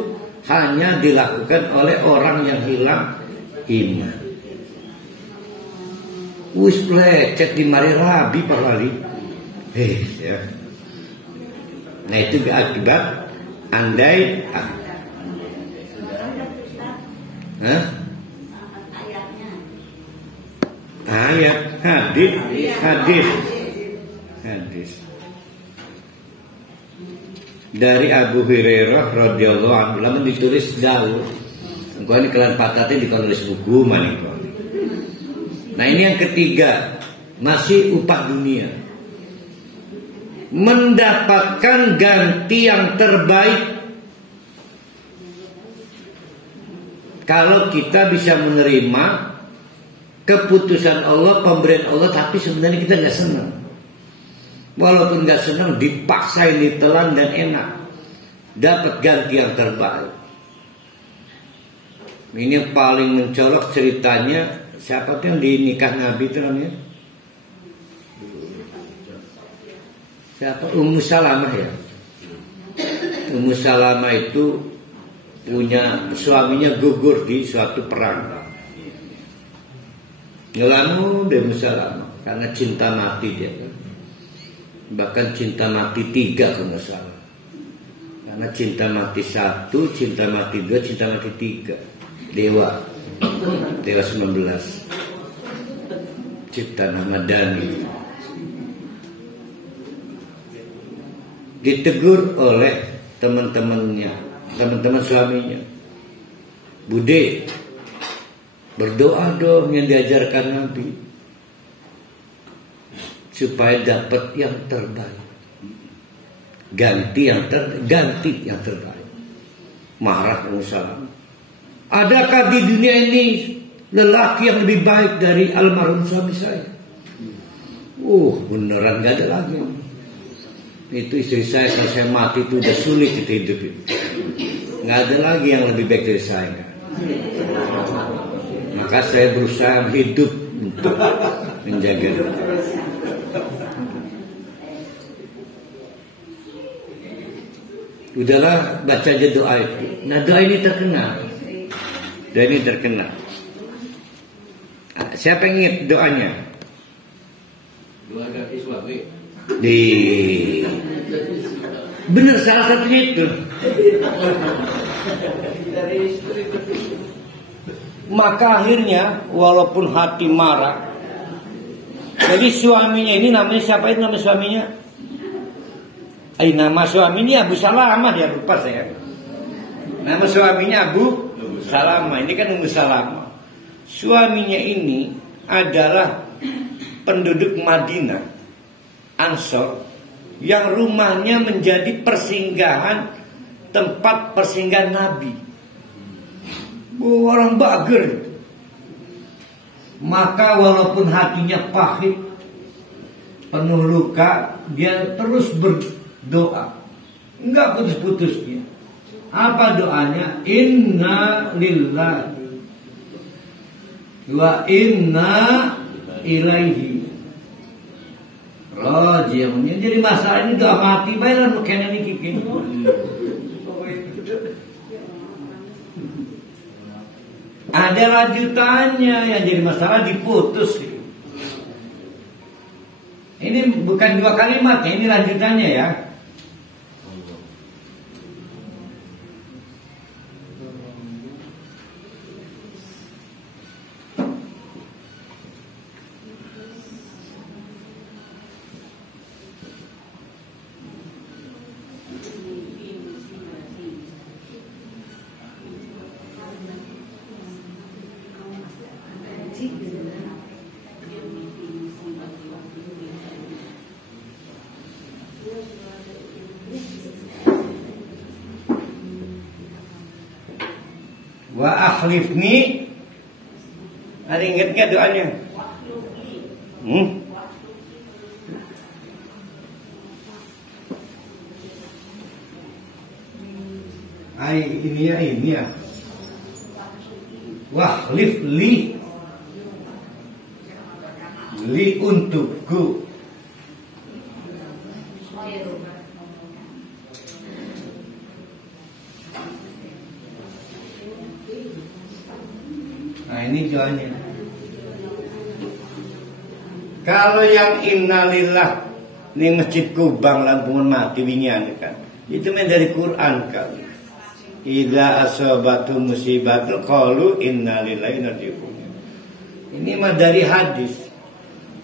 hanya dilakukan oleh orang yang hilang iman. Wis lecet di mari rabi Pak Wali. Ya. Nah, itu akibat andai. Ayat hadis. Dari Abu Hurairah radhiyallahu anhu, lamun ditulis jauh. Engko ini kelan patate ditulis buku maniko. Nah, ini yang ketiga, masih upah dunia. Mendapatkan ganti yang terbaik. Kalau kita bisa menerima keputusan Allah, pemberian Allah, tapi sebenarnya kita nggak senang. Walaupun nggak senang, dipaksain, ditelan dan enak, dapat ganti yang terbaik. Ini yang paling mencolok ceritanya. Siapa tuh yang di nikah Nabi itu namanya? Siapa? Ummu Salamah ya. Ummu Salamah itu punya suaminya gugur di suatu perang. Ngelamu Ummu Salamah karena cinta mati dia. Bahkan cinta mati 3 kalau nggak salah. Karena cinta mati 1, cinta mati 2, cinta mati 3. Dewa 19. Cipta Ramadhani. Ditegur oleh teman-temannya, teman-teman suaminya. Bude, berdoa dong yang diajarkan Nabi, supaya dapat yang terbaik, ganti yang terbaik. Marah Musa. Adakah di dunia ini lelaki yang lebih baik dari almarhum suami saya? Beneran gak ada lagi. Itu istri saya kalau saya mati itu udah sulit kita hidup itu. Gak ada lagi yang lebih baik dari saya. Maka saya berusaha hidup untuk menjaga. Udahlah, baca aja doa itu. Nah, doa ini terkenal. Siapa yang ingat doanya? Doa ganti suami. Benar, salah satunya itu. Maka akhirnya walaupun hati marah, jadi suaminya ini namanya siapa itu nama suaminya? Nama suaminya Abu Salamah ya, lupa saya. Nama suaminya Abu Salamah. Ini kan Ummu Salamah. Suaminya ini adalah penduduk Madinah, Ansor, yang rumahnya menjadi persinggahan, tempat persinggahan Nabi. Orang bager. Maka walaupun hatinya pahit, penuh luka, dia terus berdoa, enggak putus-putusnya. Apa doanya? Inna lillahi wa inna ilaihi raji'un. Jadi masalah ini doa mati bae lan kene niki kene. Ada lanjutannya yang jadi masalah diputus. Ini bukan 2 kalimat, ini lanjutannya ya. Wa akhlifni. Ada ingat gak doanya? Ini ya. Wahlif li untukku. Nah ini doanya. Kalau yang innalillah ning Masjid Kubang Lampung mati wingian kan. Itu men dari Quran kan. Idza asabatu musibatu qalu innalillahi wa inna ilaihi raji'un. Ini mah dari hadis.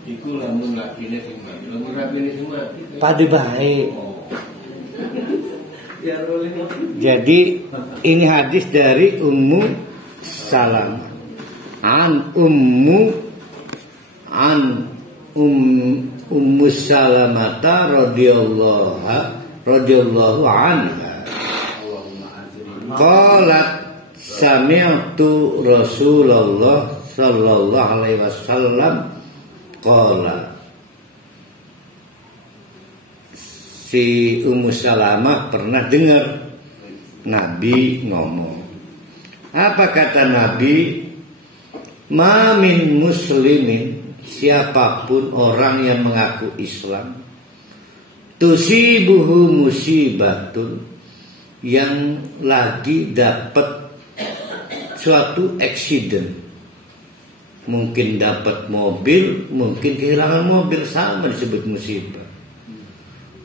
Iku lamun lakine sing mati. Lamun lakine sing mati. Pade bae. Jadi ini hadis dari Ummu Salamah. Ummu Salamata radhiyallahu anha. Qalat sami'tu Rasulullah sallallahu alaihi wasallam qala. Si Ummu Salamah pernah dengar Nabi ngomong. Apa kata Nabi? Ma min muslimin, siapapun orang yang mengaku Islam, tusibuhu musibatun, yang lagi dapat suatu accident, mungkin dapat mobil, mungkin kehilangan mobil, sama disebut musibah.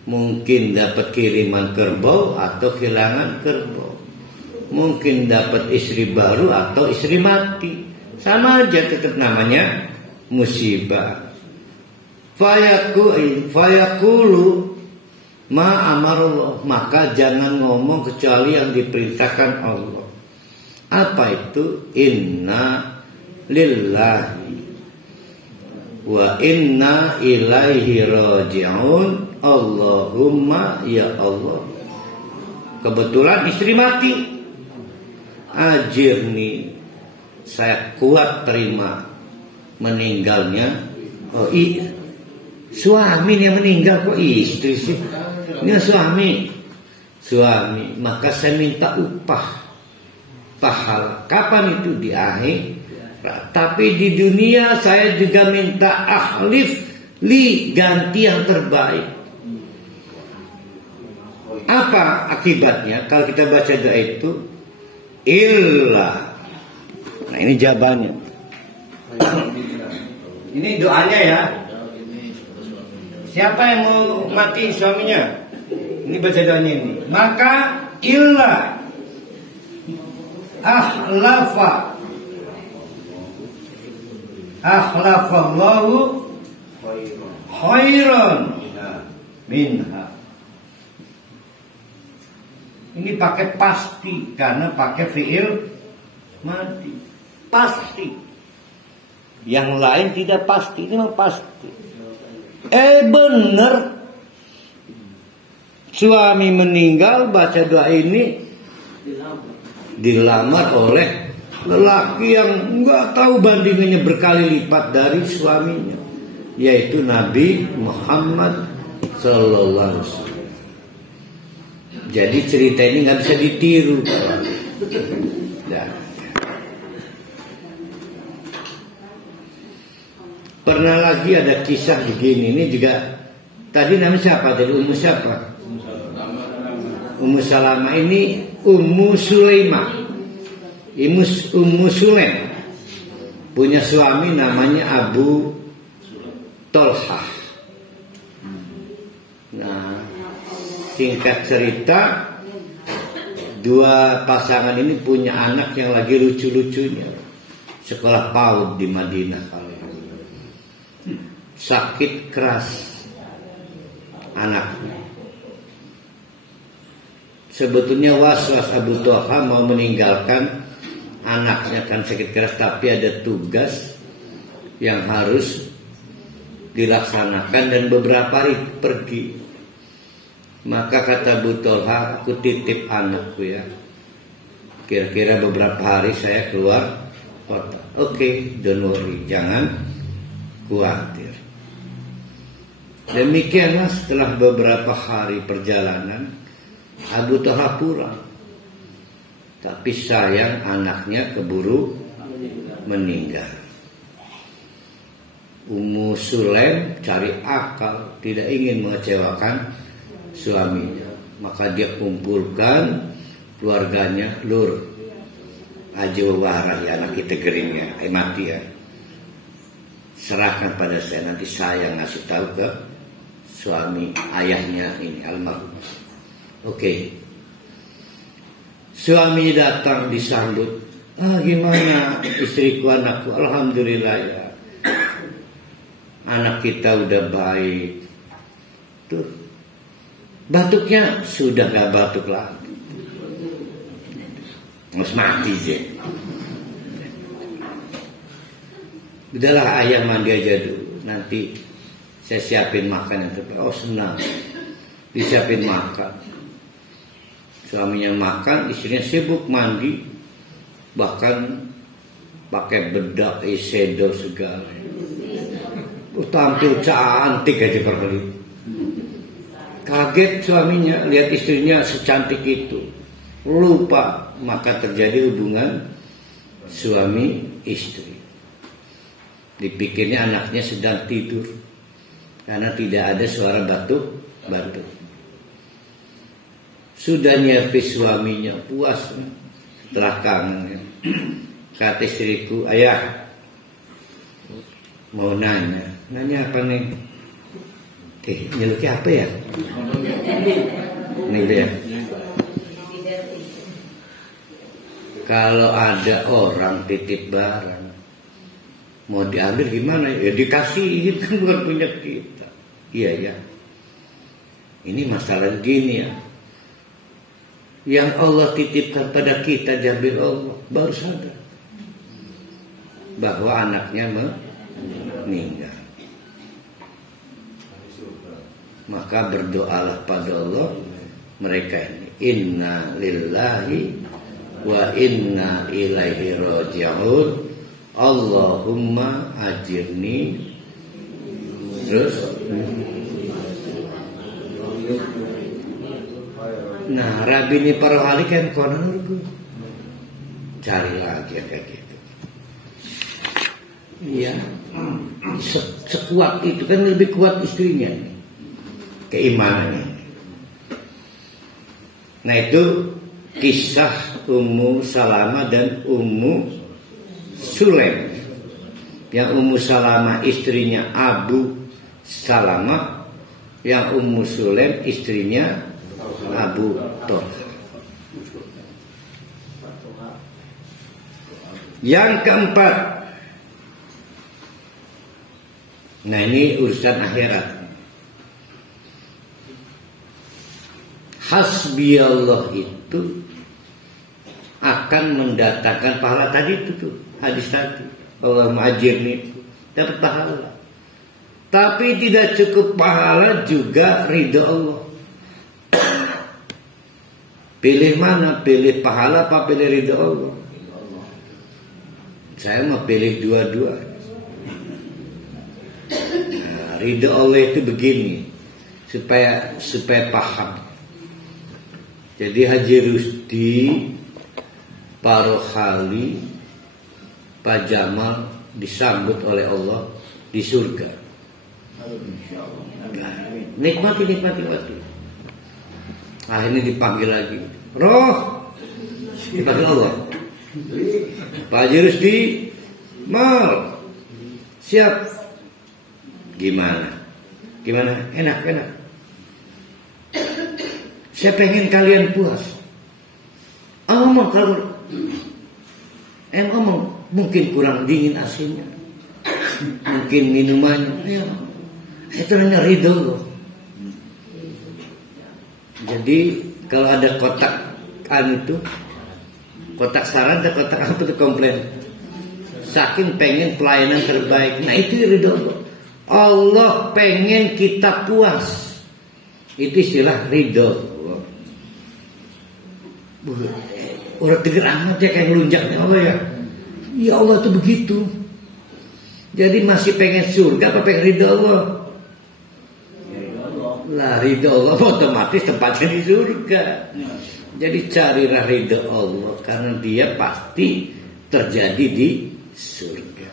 Mungkin dapat kiriman kerbau atau kehilangan kerbau, mungkin dapat istri baru atau istri mati, sama aja tetap namanya musibah. Fayaqulu ma amarullah, maka jangan ngomong kecuali yang diperintahkan Allah. Apa itu? Inna lillahi wa inna ilaihi raji'un. Allahumma ya Allah, kebetulan istri mati, ajirni, saya kuat terima meninggalnya. Oh iya, suami yang meninggal kok istri sih? Ini suami, maka saya minta upah pahala. Kapan itu? Di akhirat. Tapi di dunia saya juga minta ahlif li, ganti yang terbaik. Apa akibatnya kalau kita baca doa itu? Illa. Nah ini jawabannya. Ini doanya ya. Siapa yang mau mati suaminya? Ini baca doanya ini. Maka illa akhlafallahu khairan minha. Ini pakai pasti karena pakai fiil mati. Pasti. Yang lain tidak pasti. Ini memang pasti. Bener. Suami meninggal, baca doa ini, dilamar oleh lelaki yang nggak tahu bandingannya berkali lipat dari suaminya, yaitu Nabi Muhammad Sallallahu Alaihi Wasallam. Jadi cerita ini nggak bisa ditiru. Pernah lagi ada kisah begini. Ini juga tadi namanya siapa? Tadi Ummu siapa? Ummu Salamah. Ini Ummu Sulaimah. Ummu Sulaim punya suami namanya Abu Tolhah. Nah, singkat cerita, dua pasangan ini punya anak yang lagi lucu-lucunya. Sekolah PAUD di Madinah kali. Sakit keras anaknya. Sebetulnya was-was Abu Tolhah mau meninggalkan anaknya kan sakit keras, tapi ada tugas yang harus dilaksanakan dan beberapa hari pergi. Maka kata Abu Tolhah, aku titip anakku ya. Kira-kira beberapa hari saya keluar kota. Oke, don't worry, jangan khawatir. Demikianlah setelah beberapa hari perjalanan, Abu Tolhah pulang. Tapi sayang anaknya keburu meninggal. Ummu Sulaim cari akal, tidak ingin mengecewakan suaminya. Maka dia kumpulkan keluarganya, lur, aja warah ya anak kita keringnya, mati ya. Serahkan pada saya, nanti saya ngasih tahu ke suami ayahnya ini almarhum. Oke. Suami datang disambut. Gimana istriku, anakku? Alhamdulillah ya. Anak kita udah baik. Tuh. Batuknya sudah gak batuk lagi. Harus mati sih. Udahlah ayah mandi aja dulu. Nanti saya siapin makan yang terbaik. Oh senang. Disiapin makan. Suaminya makan, istrinya sibuk mandi, bahkan pakai bedak, eyeshadow segala. Tampil cantik aja kali. Kaget suaminya lihat istrinya secantik itu, lupa, maka terjadi hubungan suami istri. Dipikirnya anaknya sedang tidur karena tidak ada suara batuk. Sudah nyerpis suaminya, puas setelah kangen. Kata istriku, ayah mau nanya apa nih? Nyeluknya apa ya? Nih ya. Kalau ada orang titip barang mau diambil gimana? Ya dikasih, itu kan bukan punya kita. Iya ya. Ini masalah gini ya. Yang Allah titipkan pada kita diambil Allah, baru sadar bahwa anaknya meninggal. Maka berdoalah pada Allah mereka ini. Inna lillahi wa inna ilaihi raji'un. Allahumma ajirni. Terus nah, Rabbi ini para wali kan konon urgu. Cari lagi kayak gitu. Iya. Sekuat itu kan lebih kuat istrinya. Keimanannya. Nah itu kisah Ummu Salamah dan Ummu Sulaim. Yang Ummu Salamah istrinya Abu Salamah, yang Ummu Sulaim istrinya Abu Tolhah. Yang keempat, nah ini urusan akhirat. Hasbiyallah itu akan mendatangkan pahala tadi itu tuh hadis tadi. Allah ma'ajirni dapat pahala. Tapi tidak cukup pahala, juga ridho Allah. Pilih mana? Pilih pahala apa pilih ridho Allah? Saya mau pilih dua-dua. Nah, ridho Allah itu begini, supaya paham. Jadi Haji Rusdi, Pak Rohali, Pak Jamal disambut oleh Allah di surga. Nikmati. Akhirnya dipanggil lagi. Roh, dipanggil Allah. Pak Haji Rusdi, mal, siap. Gimana? Enak. Saya pengen kalian puas. Ngomong kalau ngomong mungkin kurang dingin AC-nya, mungkin minumannya. Ya, itu namanya ridho loh. Jadi kalau ada kotak itu, kotak saran dan kotak apa itu komplain. Saking pengen pelayanan terbaik. Nah itu ridho loh. Allah pengen kita puas. Itu istilah ridho. Orang tegar amat ya kayak ngelunjaknya Allah ya. Ya Allah tuh begitu. Jadi masih pengen surga apa pengen ridho Allah? Lah ridho Allah otomatis tempatnya di surga. Jadi carilah ridho Allah karena dia pasti terjadi di surga.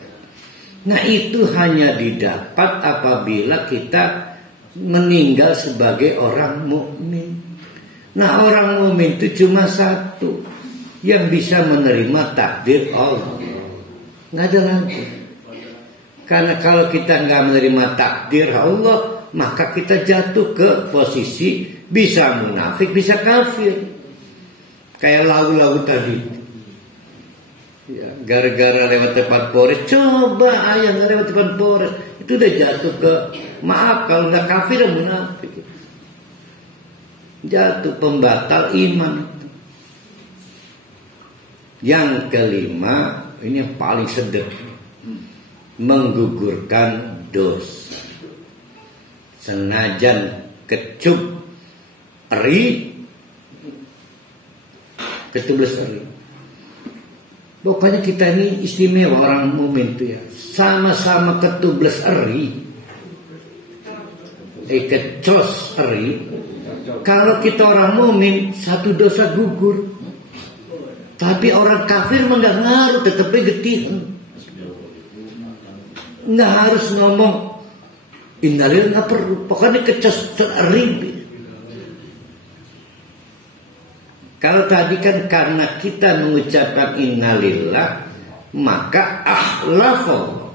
Nah itu hanya didapat apabila kita meninggal sebagai orang mukmin. Nah orang mukmin itu cuma satu yang bisa menerima takdir Allah. Nggak ada lagi. Karena kalau kita nggak menerima takdir Allah, maka kita jatuh ke posisi bisa munafik, bisa kafir. Kayak lagu-lagu tadi. Ya, gara-gara lewat depan Polres, coba ayah nggak lewat depan Polres, itu udah jatuh ke maaf kalau nggak kafir ya munafik. Jatuh pembatal iman. Yang kelima, ini yang paling sedih, menggugurkan dosa. Senajan kecup eri, ketubles eri. Pokoknya kita ini istimewa orang mukmin itu ya. Sama-sama ketubles eri, kecos eri. Kalau kita orang mukmin satu dosa gugur. Tapi orang kafir enggak ngaruh, tetapnya getih. Enggak harus ngomong innalillah, enggak perlu. Pokoknya kecos eri. Kalau tadi kan karena kita mengucapkan innalillah, maka akhlafal.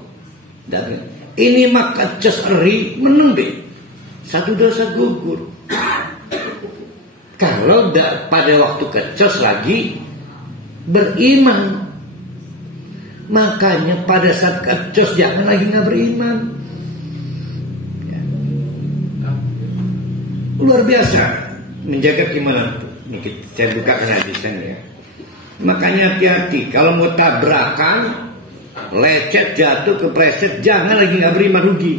Dan ini maka kecos eri menunggu. Satu dosa gugur. Kalau pada waktu kecos lagi beriman, makanya pada saat kecos jangan lagi nggak beriman. Ya. Luar biasa menjaga keimanan. Ini saya bukakan hadisnya ya. Makanya hati-hati kalau mau tabrakan, lecet jatuh kepleset, jangan lagi nggak beriman, rugi.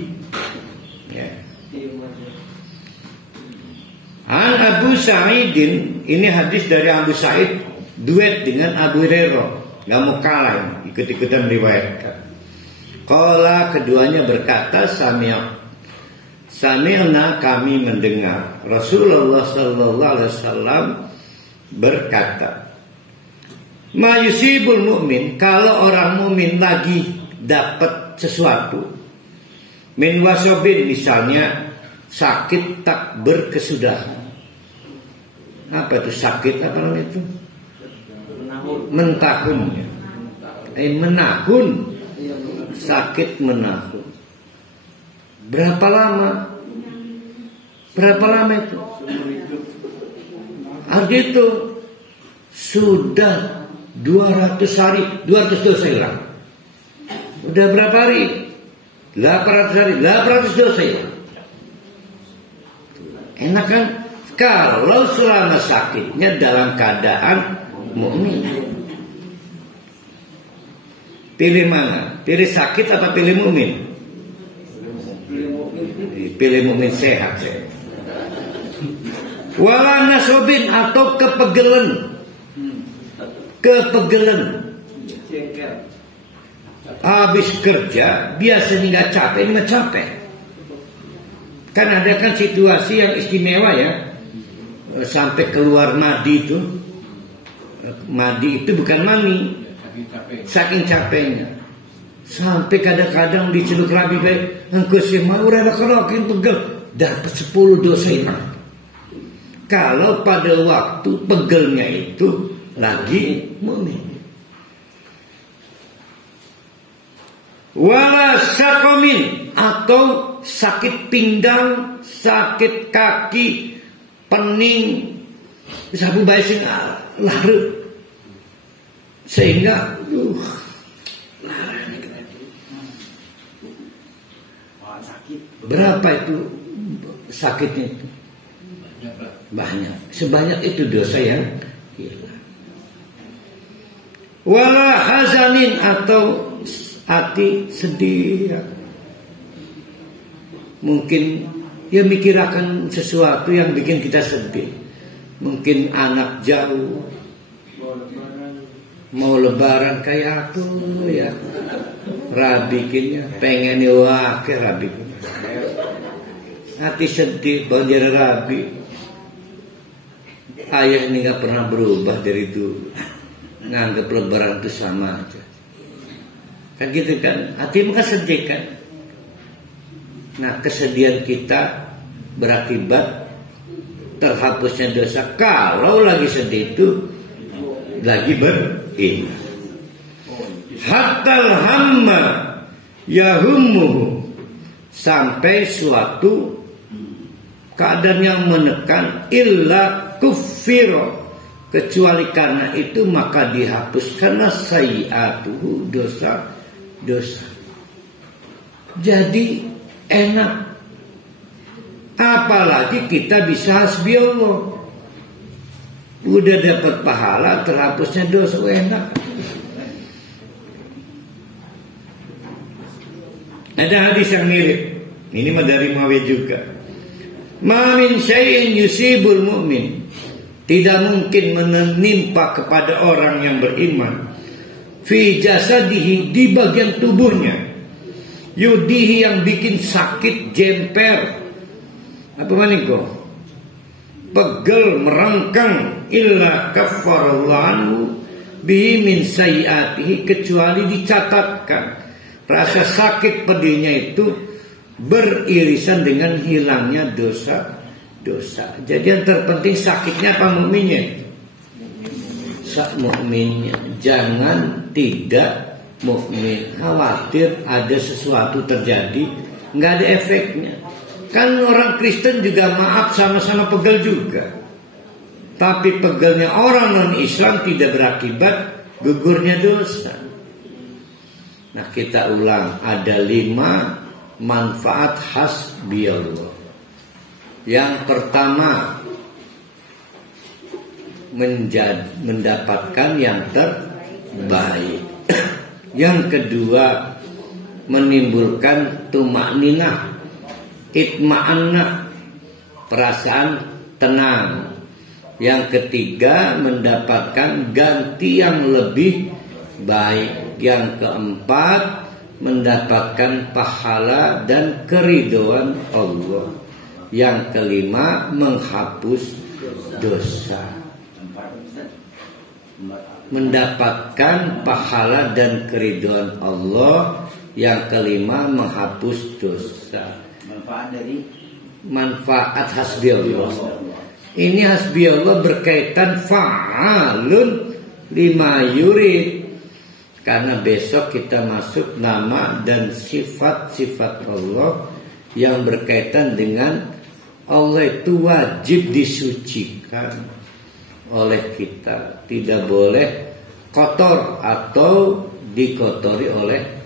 An Abu Sa'idin, ini hadis dari Abu Sa'id duet dengan Abu Hurairah, nggak mau kalah, ikut-ikutan riwayatkan. Qala, keduanya berkata, sami'na, kami mendengar Rasulullah sallallahu alaihi wasallam berkata, ma yusibul mu'min, kalau orang mukmin lagi dapat sesuatu, min wasobin, misalnya sakit tak berkesudahan. Apa itu sakit? Apa namanya itu? Mentahun. Menahun. Sakit menahun. Berapa lama? Berapa lama itu? Arti itu sudah 200 hari, 200 dosa hilang. Udah berapa hari? 800 hari, 800 dosa hilang. Enak kan? Kalau selama sakitnya dalam keadaan mukmin. Pilih mana? Pilih sakit atau pilih mukmin? Pilih mukmin sehat. Wala nasobin, atau kepegelen. Habis kerja biasanya nggak capek, ini nggak capek. Kan ada kan situasi yang istimewa ya, sampai keluar madi itu. Madi itu bukan mani, saking capeknya. Sampai kadang-kadang diceluk Rabi baik, engkau sih mau rela kerokin pegel, dapat 10 dosa hilang. Kalau pada waktu pegelnya itu lagi mukmin. Wala sakomin, atau sakit pinggang, sakit kaki, pening, sabu bae sing larut. Sehingga berapa itu sakitnya itu? Banyak. Sebanyak itu dosa yang hilang. Wala hazanin, atau hati sedih. Mungkin dia mikirkan sesuatu yang bikin kita sedih. Mungkin anak jauh, mau lebaran kayak aku ya, rabikinnya pengen wakil rabikin. Hati sedih, banjir rabi. Ayah ini gak pernah berubah dari dulu, nganggap lebaran itu sama aja. Kan gitu kan, hati kan sedih kan. Nah, kesedihan kita berakibat terhapusnya dosa. Kalau lagi sedih itu lagi beriman. Hatal hamma yahummuhu, sampai suatu keadaan yang menekan, illa kuffiro, kecuali karena itu maka dihapus karena sayiatuhu, dosa. Jadi enak, apalagi kita bisa hasbi Allah, udah dapat pahala, terhapusnya dosa, enak. Ada hadis yang mirip, ini mah dari Muawiyah juga. Ma min syai'in yusibul mu'min, tidak mungkin menimpa kepada orang yang beriman, fi jasadihi, di bagian tubuhnya, yudihi, yang bikin sakit, jemper, apa maniko, pegel, merengkang, illa kaffarallahu anhu bihi min sayiatihi, kecuali dicatatkan rasa sakit pedihnya itu beririsan dengan hilangnya dosa. Jadi yang terpenting sakitnya apa mukminnya? Mukminnya. Jangan tidak mukmin khawatir ada sesuatu terjadi, nggak ada efeknya. Kan orang Kristen juga maaf sama-sama pegel juga, tapi pegelnya orang non-Islam tidak berakibat gugurnya dosa. Nah, kita ulang, ada 5 manfaat hasbi Allah. Yang pertama, mendapatkan yang terbaik. Yang kedua, menimbulkan tumakninah, itma'annah, perasaan tenang. Yang ketiga, mendapatkan ganti yang lebih baik. Yang keempat, mendapatkan pahala dan keridhaan Allah. Yang kelima, menghapus dosa. Mendapatkan pahala dan keridhaan Allah. Yang kelima, menghapus dosa. Manfaat hasbi Allah. Ini hasbi Allah berkaitan fa'alun lima yurid. Karena besok kita masuk nama dan sifat-sifat Allah yang berkaitan dengan Allah itu wajib disucikan oleh kita. Tidak boleh kotor atau dikotori oleh